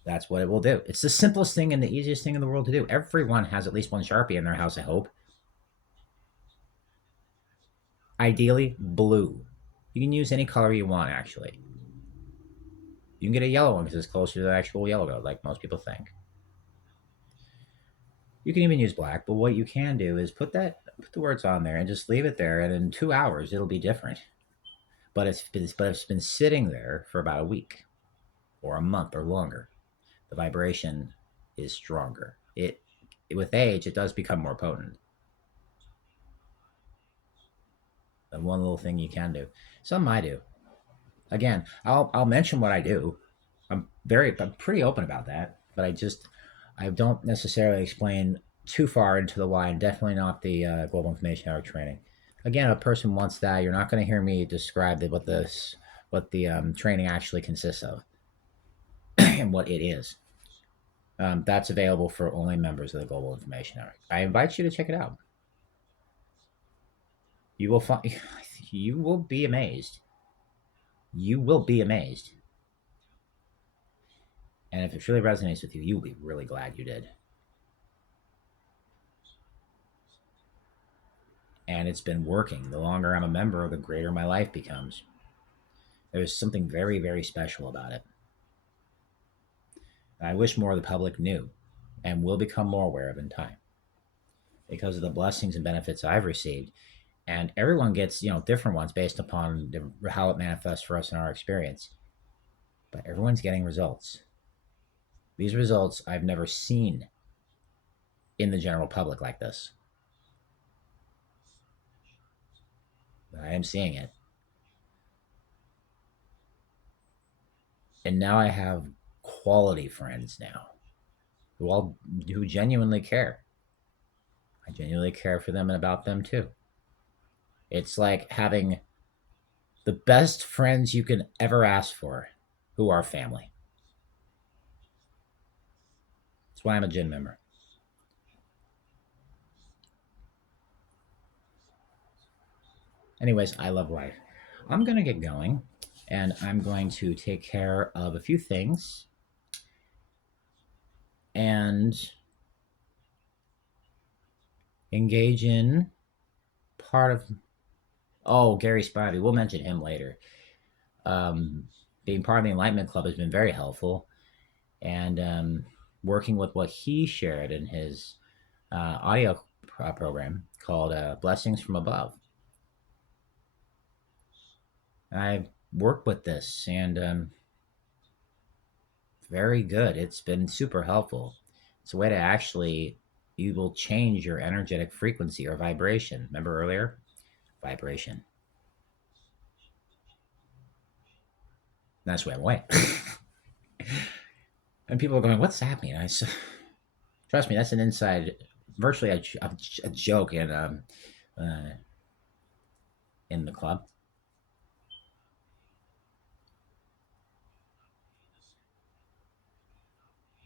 That's what it will do. It's the simplest thing and the easiest thing in the world to do. Everyone has at least one Sharpie in their house, I hope. Ideally, blue. You can use any color you want, actually. You can get a yellow one because it's closer to the actual yellow, like most people think. You can even use black, but what you can do is put the words on there and just leave it there, and in 2 hours it'll be different. But it's been sitting there for about a week or a month or longer. The vibration is stronger. It with age it does become more potent. And one little thing you can do. Some I do. Again, I'll mention what I do. I'm pretty open about that, but I don't necessarily explain too far into the why, and definitely not the global information network training. Again, if a person wants that, you're not going to hear me describe what the training actually consists of and what it is. That's available for only members of the global information network. I invite you to check it out. You will find you will be amazed. You will be amazed. And if it really resonates with you, you'll be really glad you did. And it's been working. The longer I'm a member, the greater my life becomes. There's something very, very special about it. I wish more of the public knew and will become more aware of in time because of the blessings and benefits I've received. And everyone gets, different ones based upon how it manifests for us in our experience. But everyone's getting results. These results I've never seen in the general public like this. But I am seeing it. And now I have quality friends now who genuinely care. I genuinely care for them and about them too. It's like having the best friends you can ever ask for who are family. That's why I'm a gym member. Anyways, I love life. I'm going to get going and I'm going to take care of a few things and engage in part of. Oh, Gary Spivey. We'll mention him later. Um, Being part of the Enlightenment Club has been very helpful. And working with what he shared in his audio program called Blessings from Above. I've worked with this and very good. It's been super helpful. It's a way to actually, you will change your energetic frequency or vibration. Remember earlier? Vibration. That's why I'm away. And people are going, what's that mean? Trust me, that's an inside, virtually a joke uh, in the club.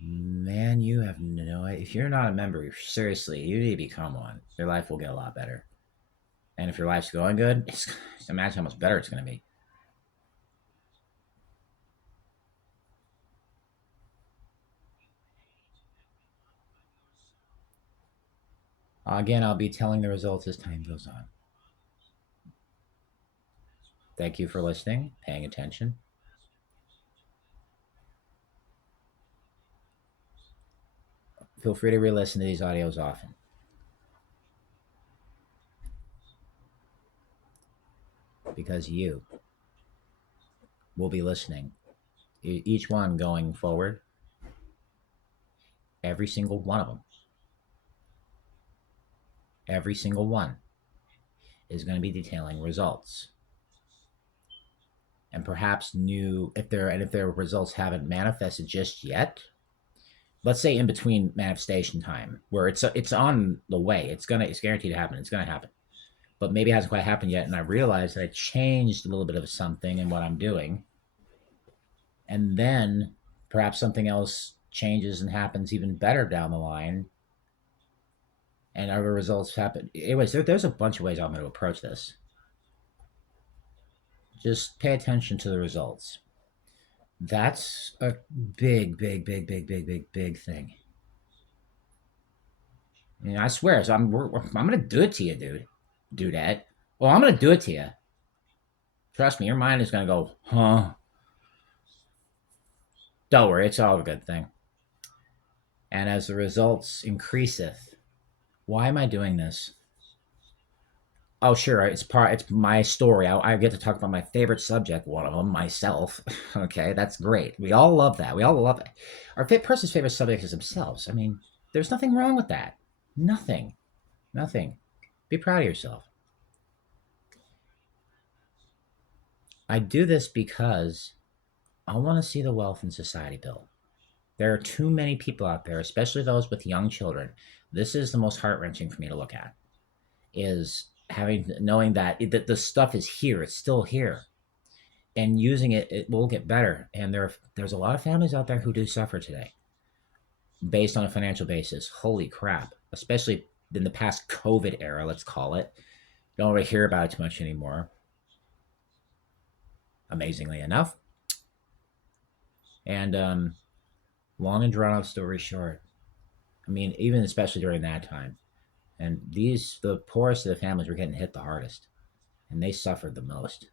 Man, you have no idea. If you're not a member, seriously, you need to become one. Your life will get a lot better. And if your life's going good, just imagine how much better it's going to be. Again, I'll be telling the results as time goes on. Thank you for listening, paying attention. Feel free to re listen to these audios often because you will be listening. Each one going forward, every single one of them, every single one is going to be detailing results. And perhaps new, if their results haven't manifested just yet, let's say in between manifestation time where it's on the way, it's guaranteed to happen, it's going to happen, but maybe it hasn't quite happened yet, and I realized that I changed a little bit of something in what I'm doing, and then perhaps something else changes and happens even better down the line, and other results happen. Anyways, there's a bunch of ways I'm going to approach this. Just pay attention to the results. That's a big, big, big, big, big, big, big thing. I mean, I swear, so I'm gonna do it to you, dude, dudette. Well, I'm gonna do it to you. Trust me, your mind is gonna go, huh? Don't worry, it's all a good thing. And as the results increaseth, why am I doing this? Oh, sure, it's my story. I get to talk about my favorite subject, one of them, myself. Okay, that's great. We all love that. We all love it. Our person's favorite subject is themselves. I mean, there's nothing wrong with that. Nothing. Nothing. Be proud of yourself. I do this because I want to see the wealth in society built. There are too many people out there, especially those with young children. This is the most heart wrenching for me to look at. Is having knowing that the stuff is here. It's still here, and using it, it will get better. And there's a lot of families out there who do suffer today, based on a financial basis. Holy crap! Especially in the past COVID era, let's call it. Don't really hear about it too much anymore. Amazingly enough, and long and drawn out story short. I mean, even especially during that time, and the poorest of the families were getting hit the hardest, and they suffered the most.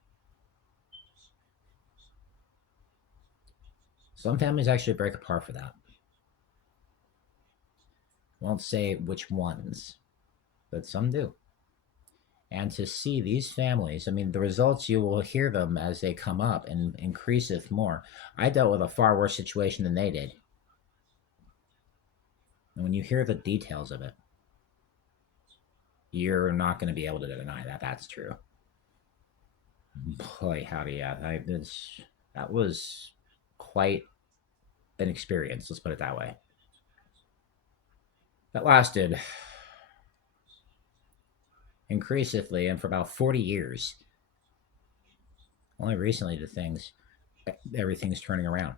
Some families actually break apart for that. Won't say which ones, but some do. And to see these families, I mean, the results, you will hear them as they come up and increaseth more. I dealt with a far worse situation than they did. And when you hear the details of it, you're not going to be able to deny that that's true. Boy, howdy, yeah. That was quite an experience, let's put it that way. That lasted increasively and for about 40 years. Only recently did everything's turning around.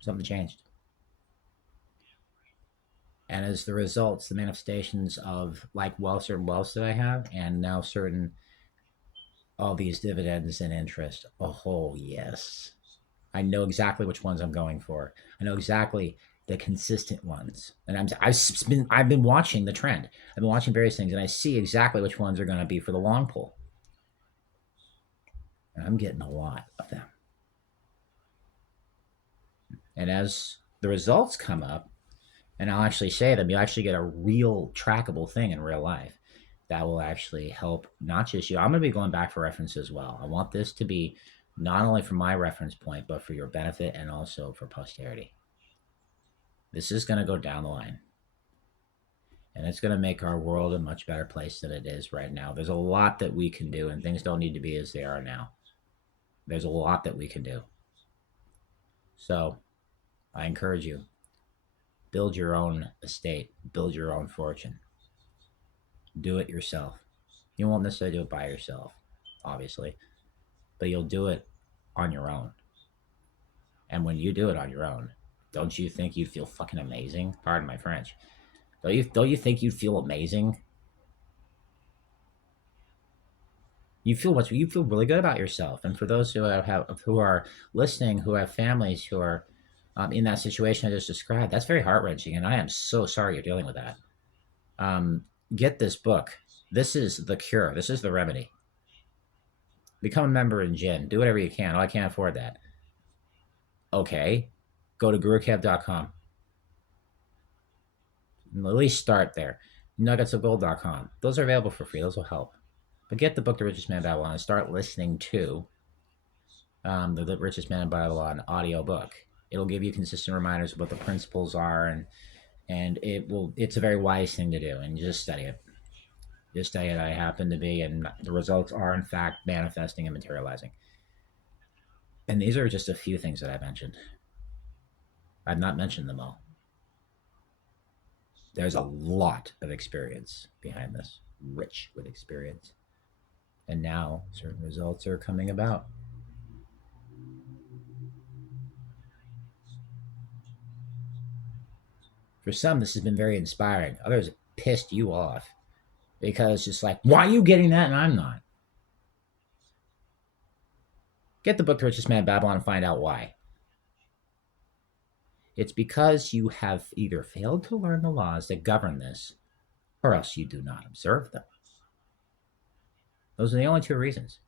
Something changed. And as the results, the manifestations of like certain wealth that I have, and now certain all these dividends and interest. Oh yes, I know exactly which ones I'm going for. I know exactly the consistent ones, and I've been watching the trend. I've been watching various things, and I see exactly which ones are going to be for the long pull. And I'm getting a lot of them. And as the results come up, and I'll actually say them, you actually get a real trackable thing in real life that will actually help not just you. I'm going to be going back for reference as well. I want this to be not only for my reference point, but for your benefit and also for posterity. This is going to go down the line. And it's going to make our world a much better place than it is right now. There's a lot that we can do, and things don't need to be as they are now. There's a lot that we can do. So I encourage you, build your own estate, build your own fortune. Do it yourself. You won't necessarily do it by yourself, obviously, but you'll do it on your own. And when you do it on your own, don't you think you'd feel fucking amazing? Pardon my French. Don't you think you'd feel amazing? You feel really good about yourself. And for those who are listening, who have families who are in that situation I just described, that's very heart wrenching, and I am so sorry you're dealing with that. Um, get this book. This is the cure. This is the remedy. Become a member in Gin. Do whatever you can. Oh, I can't afford that. Okay, go to gurukev.com. At least start there. Nuggetsofgold.com. Those are available for free. Those will help. But get the book, The Richest Man in Babylon, and start listening to the Richest Man in Babylon audio book. It'll give you consistent reminders of what the principles are, and it's a very wise thing to do, and just study it. Just study it. I happen to be, and the results are in fact manifesting and materializing. And these are just a few things that I mentioned. I've not mentioned them all. There's a lot of experience behind this, rich with experience. And now certain results are coming about. For some, this has been very inspiring. Others have pissed you off because it's just like, why are you getting that and I'm not? Get the book The Richest Man in Babylon and find out why. It's because you have either failed to learn the laws that govern this, or else you do not observe them. Those are the only two reasons.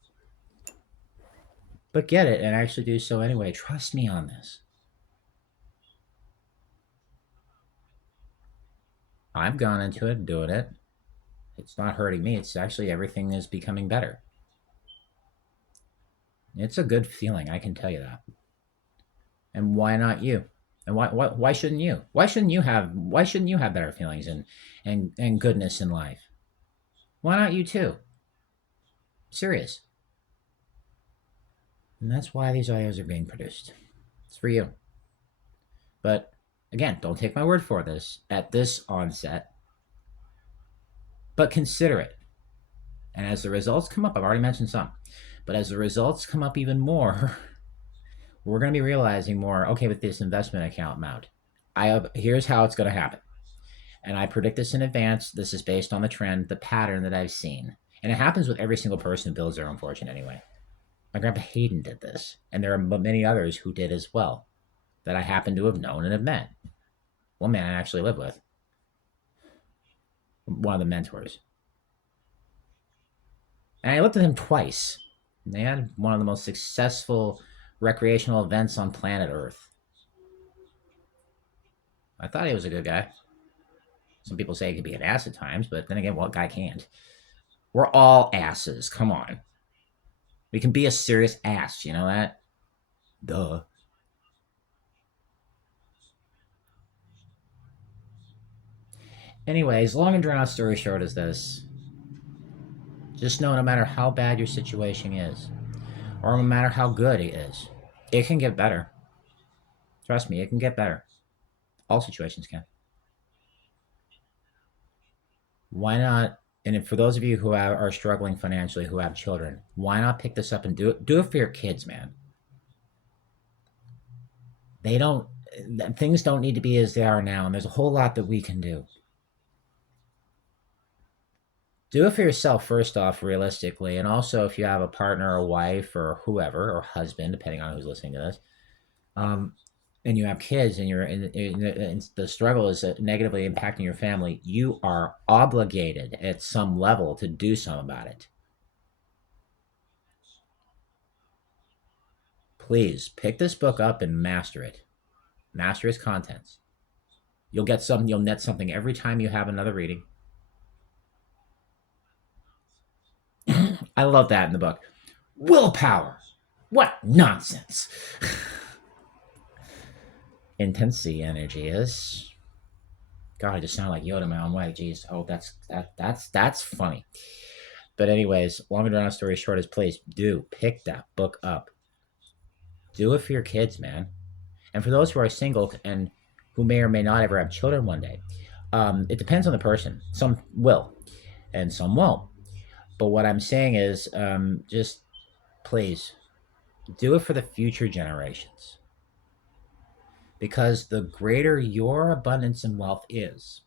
But get it and actually do so anyway. Trust me on this. I've gone into it, doing it. It's not hurting me. It's actually everything is becoming better. It's a good feeling, I can tell you that. And why not you? And why shouldn't you? Why shouldn't you have better feelings and goodness in life? Why not you too? Serious. And that's why these audios are being produced. It's for you. But again, don't take my word for this at this onset. But consider it. And as the results come up, I've already mentioned some, but as the results come up even more, we're going to be realizing more, okay, with this investment account amount, here's how it's going to happen. And I predict this in advance. This is based on the trend, the pattern that I've seen. And it happens with every single person who builds their own fortune anyway. My grandpa Hayden did this, and there are many others who did as well that I happen to have known and have met. One man I actually lived with, one of the mentors. And I looked at him twice. They had one of the most successful recreational events on planet Earth. I thought he was a good guy. Some people say he could be an ass at times, but then again, what guy can't? We're all asses. Come on. We can be a serious ass. You know that? Duh. Anyways, long and drawn out story short is this. Just know no matter how bad your situation is, or no matter how good it is, it can get better. Trust me, it can get better. All situations can. Why not? And for those of you who are struggling financially, who have children, why not pick this up and do it? Do it for your kids, man. Things don't need to be as they are now, and there's a whole lot that we can do. Do it for yourself first off, realistically, and also if you have a partner or wife or whoever or husband, depending on who's listening to this, and you have kids and the struggle is negatively impacting your family, you are obligated at some level to do something about it. Please pick this book up and master it. Master its contents. You'll net something every time you have another reading. I love that in the book. Willpower. What nonsense. Intensity energy is. God, I just sound like Yoda my own way. Jeez. Oh, that's funny. But anyways, long and drawn out story short is please do pick that book up. Do it for your kids, man. And for those who are single and who may or may not ever have children one day, it depends on the person. Some will, and some won't. But what I'm saying is, just please do it for the future generations. Because the greater your abundance and wealth is,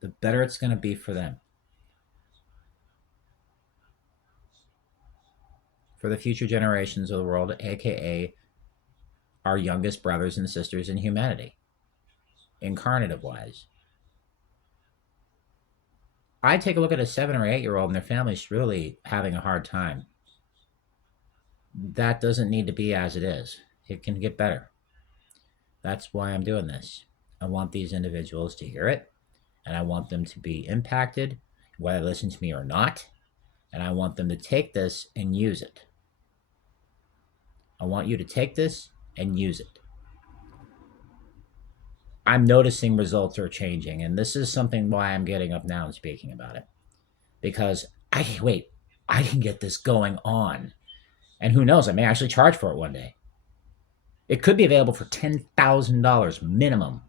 the better it's going to be for them. For the future generations of the world, aka our youngest brothers and sisters in humanity, incarnative wise. I take a look at a 7 or 8-year-old and their family's really having a hard time. That doesn't need to be as it is. It can get better. That's why I'm doing this. I want these individuals to hear it, and I want them to be impacted, whether they listen to me or not, and I want them to take this and use it. I want you to take this and use it. I'm noticing results are changing, and this is something why I'm getting up now and speaking about it. Because I can get this going on. And who knows, I may actually charge for it one day. It could be available for $10,000 minimum.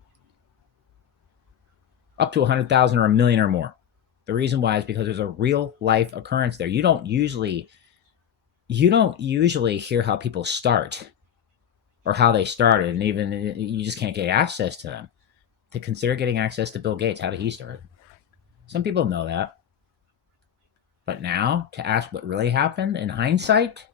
Up to $100,000 or $1 million or more. The reason why is because there's a real life occurrence there. You don't usually hear how people start or how they started, and even you just can't get access to them. To consider getting access to Bill Gates, how did he start? Some people know that. But now, to ask what really happened in hindsight,